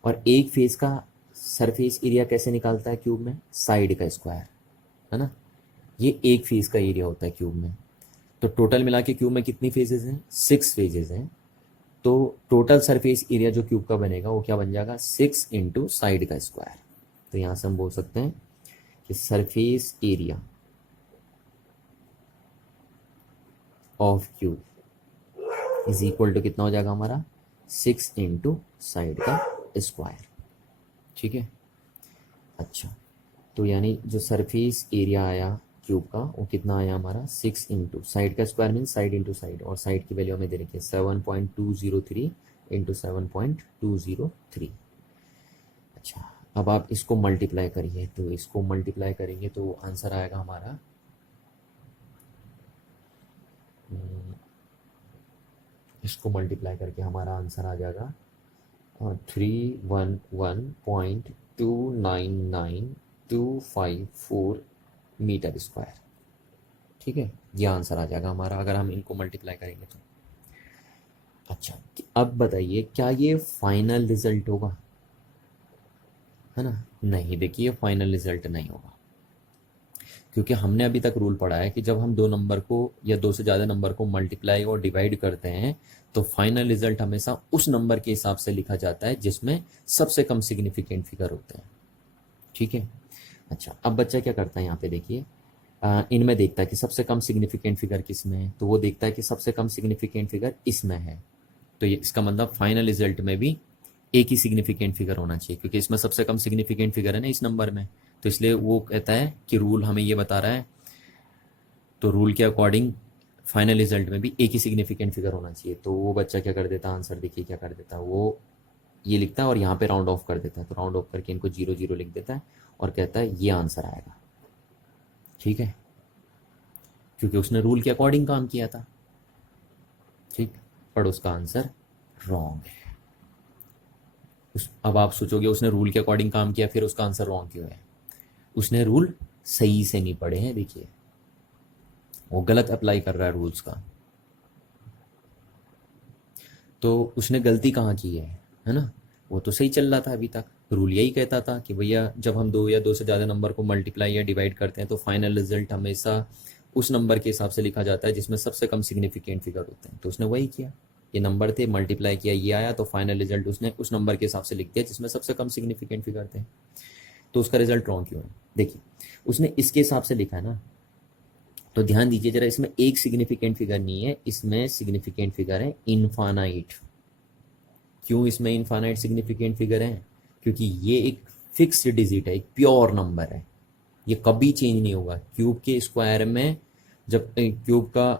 और एक फेज का सरफेस एरिया कैसे निकालता है क्यूब में, साइड का स्क्वायर, है ना, ये एक फेज का एरिया होता है क्यूब में। तो टोटल मिला के क्यूब में कितनी फेजेस हैं, 6 फेजेस हैं, तो टोटल सरफेस एरिया जो क्यूब का बनेगा वो क्या बन जाएगा, 6 इंटू साइड का स्क्वायर। तो यहाँ से हम बोल सकते हैं कि surface area of cube is equal to कितना हो जाएगा हमारा, 6 इंटू साइड का स्क्वायर। ठीक है, अच्छा, तो यानी जो सरफेस एरिया आया क्यूब का वो कितना आया हमारा, 6 इंटू साइड का square mean side into side, और साइड की वैल्यू हमें दे रखी है 7.203 इंटू 7.203। अच्छा, अब आप इसको मल्टीप्लाई करिए, तो इसको मल्टीप्लाई करेंगे तो आंसर आएगा हमारा इसको मल्टीप्लाई करके हमारा आंसर आ जाएगा 311.299254 मीटर स्क्वायर। ठीक है, ये आंसर आ जाएगा हमारा अगर हम इनको मल्टीप्लाई करेंगे तो। अच्छा, अब बताइए क्या ये फाइनल रिजल्ट होगा, है ना? नहीं, देखिए फाइनल रिजल्ट नहीं होगा, क्योंकि हमने अभी तक रूल पढ़ा है कि जब हम दो नंबर को या दो से ज़्यादा नंबर को मल्टीप्लाई और डिवाइड करते हैं तो फाइनल रिजल्ट हमेशा उस नंबर के हिसाब से लिखा जाता है जिसमें सबसे कम सिग्निफिकेंट फिगर होते हैं। ठीक है, अच्छा, अब बच्चा क्या करता है, यहाँ पे देखिए इनमें देखता है कि सबसे कम सिग्निफिकेंट फिगर किस में है, तो वो देखता है कि सबसे कम सिग्निफिकेंट फिगर इसमें है, तो ये इसका मतलब फाइनल रिजल्ट में भी एक ही सिग्निफिकेंट फिगर होना चाहिए, क्योंकि इसमें सबसे कम सिग्निफिकेंट फिगर है ना इस नंबर में, तो इसलिए वो कहता है कि रूल हमें ये बता रहा है, तो रूल के अकॉर्डिंग फाइनल रिजल्ट में भी एक ही सिग्निफिकेंट फिगर होना चाहिए। तो वो बच्चा क्या कर देता है, आंसर देखिए क्या कर देता है, वो ये लिखता है और यहाँ पे राउंड ऑफ कर देता है, तो राउंड ऑफ करके इनको 0 0 लिख देता है और कहता है ये आंसर आएगा। ठीक है, क्योंकि उसने रूल के अकॉर्डिंग काम किया था। ठीक, पर उसका आंसर रॉन्ग है। अब आप सोचोगे उसने रूल के अकॉर्डिंग काम किया फिर उसका आंसर रॉन्ग क्यों है? उसने रूल सही से नहीं पढ़े हैं, देखिए वो गलत अप्लाई कर रहा है रूल्स का। तो उसने गलती कहाँ की है ना? वो तो सही चल रहा था अभी तक, रूल यही कहता था कि भैया जब हम दो या दो से ज़्यादा नंबर को मल्टीप्लाई या डिवाइड करते हैं तो फाइनल रिजल्ट हमेशा उस नंबर के हिसाब से लिखा जाता है जिसमें सबसे कम सिग्निफिकेंट फिगर होते हैं। तो उसने वही किया, ये नंबर थे, मल्टीप्लाई किया, ये आया, तो फाइनल रिजल्ट उसने उस नंबर के हिसाब से लिख दिया जिसमें सबसे कम सिग्निफिकेंट फिगर थे। तो उसका रिजल्ट रॉन्ग क्यों है? देखिए उसने इसके हिसाब से लिखा है ना, तो ध्यान दीजिए जरा, इसमें एक सिग्निफिकेंट फिगर नहीं है, इसमें सिग्निफिकेंट फिगर है इनफाइनाइट। क्यों इसमें इनफाइनाइट सिग्निफिकेंट फिगर है? क्योंकि ये एक फिक्स्ड डिजिट है, एक प्योर नंबर है, ये कभी चेंज नहीं होगा। क्यूब के स्क्वायर में जब क्यूब का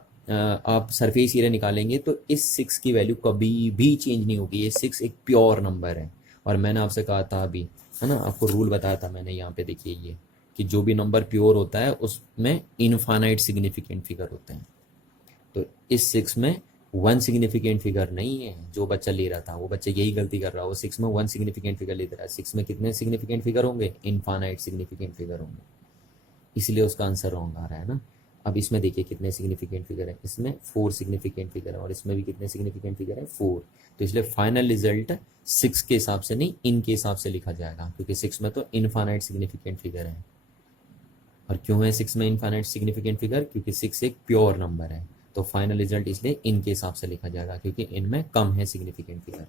आप सरफेस एरिया निकालेंगे तो इस 6 की वैल्यू कभी भी चेंज नहीं होगी, ये 6 एक प्योर नंबर है। और मैंने आपसे कहा था अभी, है ना, आपको रूल बताया था मैंने, यहाँ पे देखिए ये कि जो भी नंबर प्योर होता है उसमें इनफाइनाइट सिग्निफिकेंट फिगर होते हैं। तो इस 6 में 1 सिग्निफिकेंट फिगर नहीं है, जो बच्चा ले रहा था वो बच्चा यही गलती कर रहा है, वो 6 में 1 सिग्निफिकेंट फिगर ले रहा है। 6 में कितने सिग्निफिकेंट फिगर होंगे? इनफाइनाइट सिग्निफिकेंट फिगर होंगे, इसलिए उसका आंसर रॉन्ग आ रहा है ना। अब इसमें देखिए कितने सिग्निफिकेंट फिगर है, इसमें 4 सिग्निफिकेंट फिगर है और इसमें भी कितने सिग्निफिकेंट फिगर है? 4। तो इसलिए फाइनल रिजल्ट 6 के हिसाब से नहीं, इनके हिसाब से लिखा जाएगा, क्योंकि 6 में तो इनफाइनाइट सिग्निफिकेंट फिगर है। और क्यों है 6 में इनफाइनाइट सिग्निफिकेंट फिगर? क्योंकि 6 एक प्योर नंबर है, तो फाइनल रिजल्ट इसलिए इनके हिसाब से लिखा जाएगा, क्योंकि इनमें कम है सिग्निफिकेंट फिगर।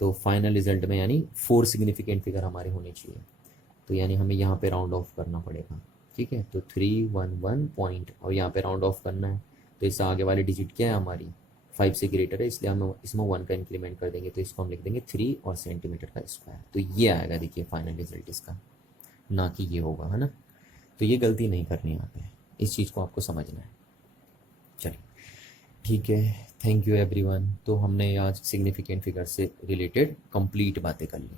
तो फाइनल रिजल्ट में यानी 4 सिग्निफिकेंट फिगर हमारे होने चाहिए, तो यानी हमें यहाँ पे राउंड ऑफ करना पड़ेगा। ठीक है, तो 311 पॉइंट, और यहाँ पे राउंड ऑफ करना है, तो इससे आगे वाली डिजिट क्या है हमारी? 5 से ग्रेटर है, इसलिए हम इसमें 1 का इंक्रीमेंट कर देंगे, तो इसको हम लिख देंगे 3 और सेंटीमीटर का स्क्वायर। तो ये आएगा देखिए फाइनल रिजल्ट इसका, ना कि ये होगा, है ना। तो ये गलती नहीं करनी यहाँ पे, इस चीज़ को आपको समझना है। चलिए ठीक है, थैंक यू एवरीवन। तो हमने आज सिग्निफिकेंट फिगर से रिलेटेड कंप्लीट बातें कर ली।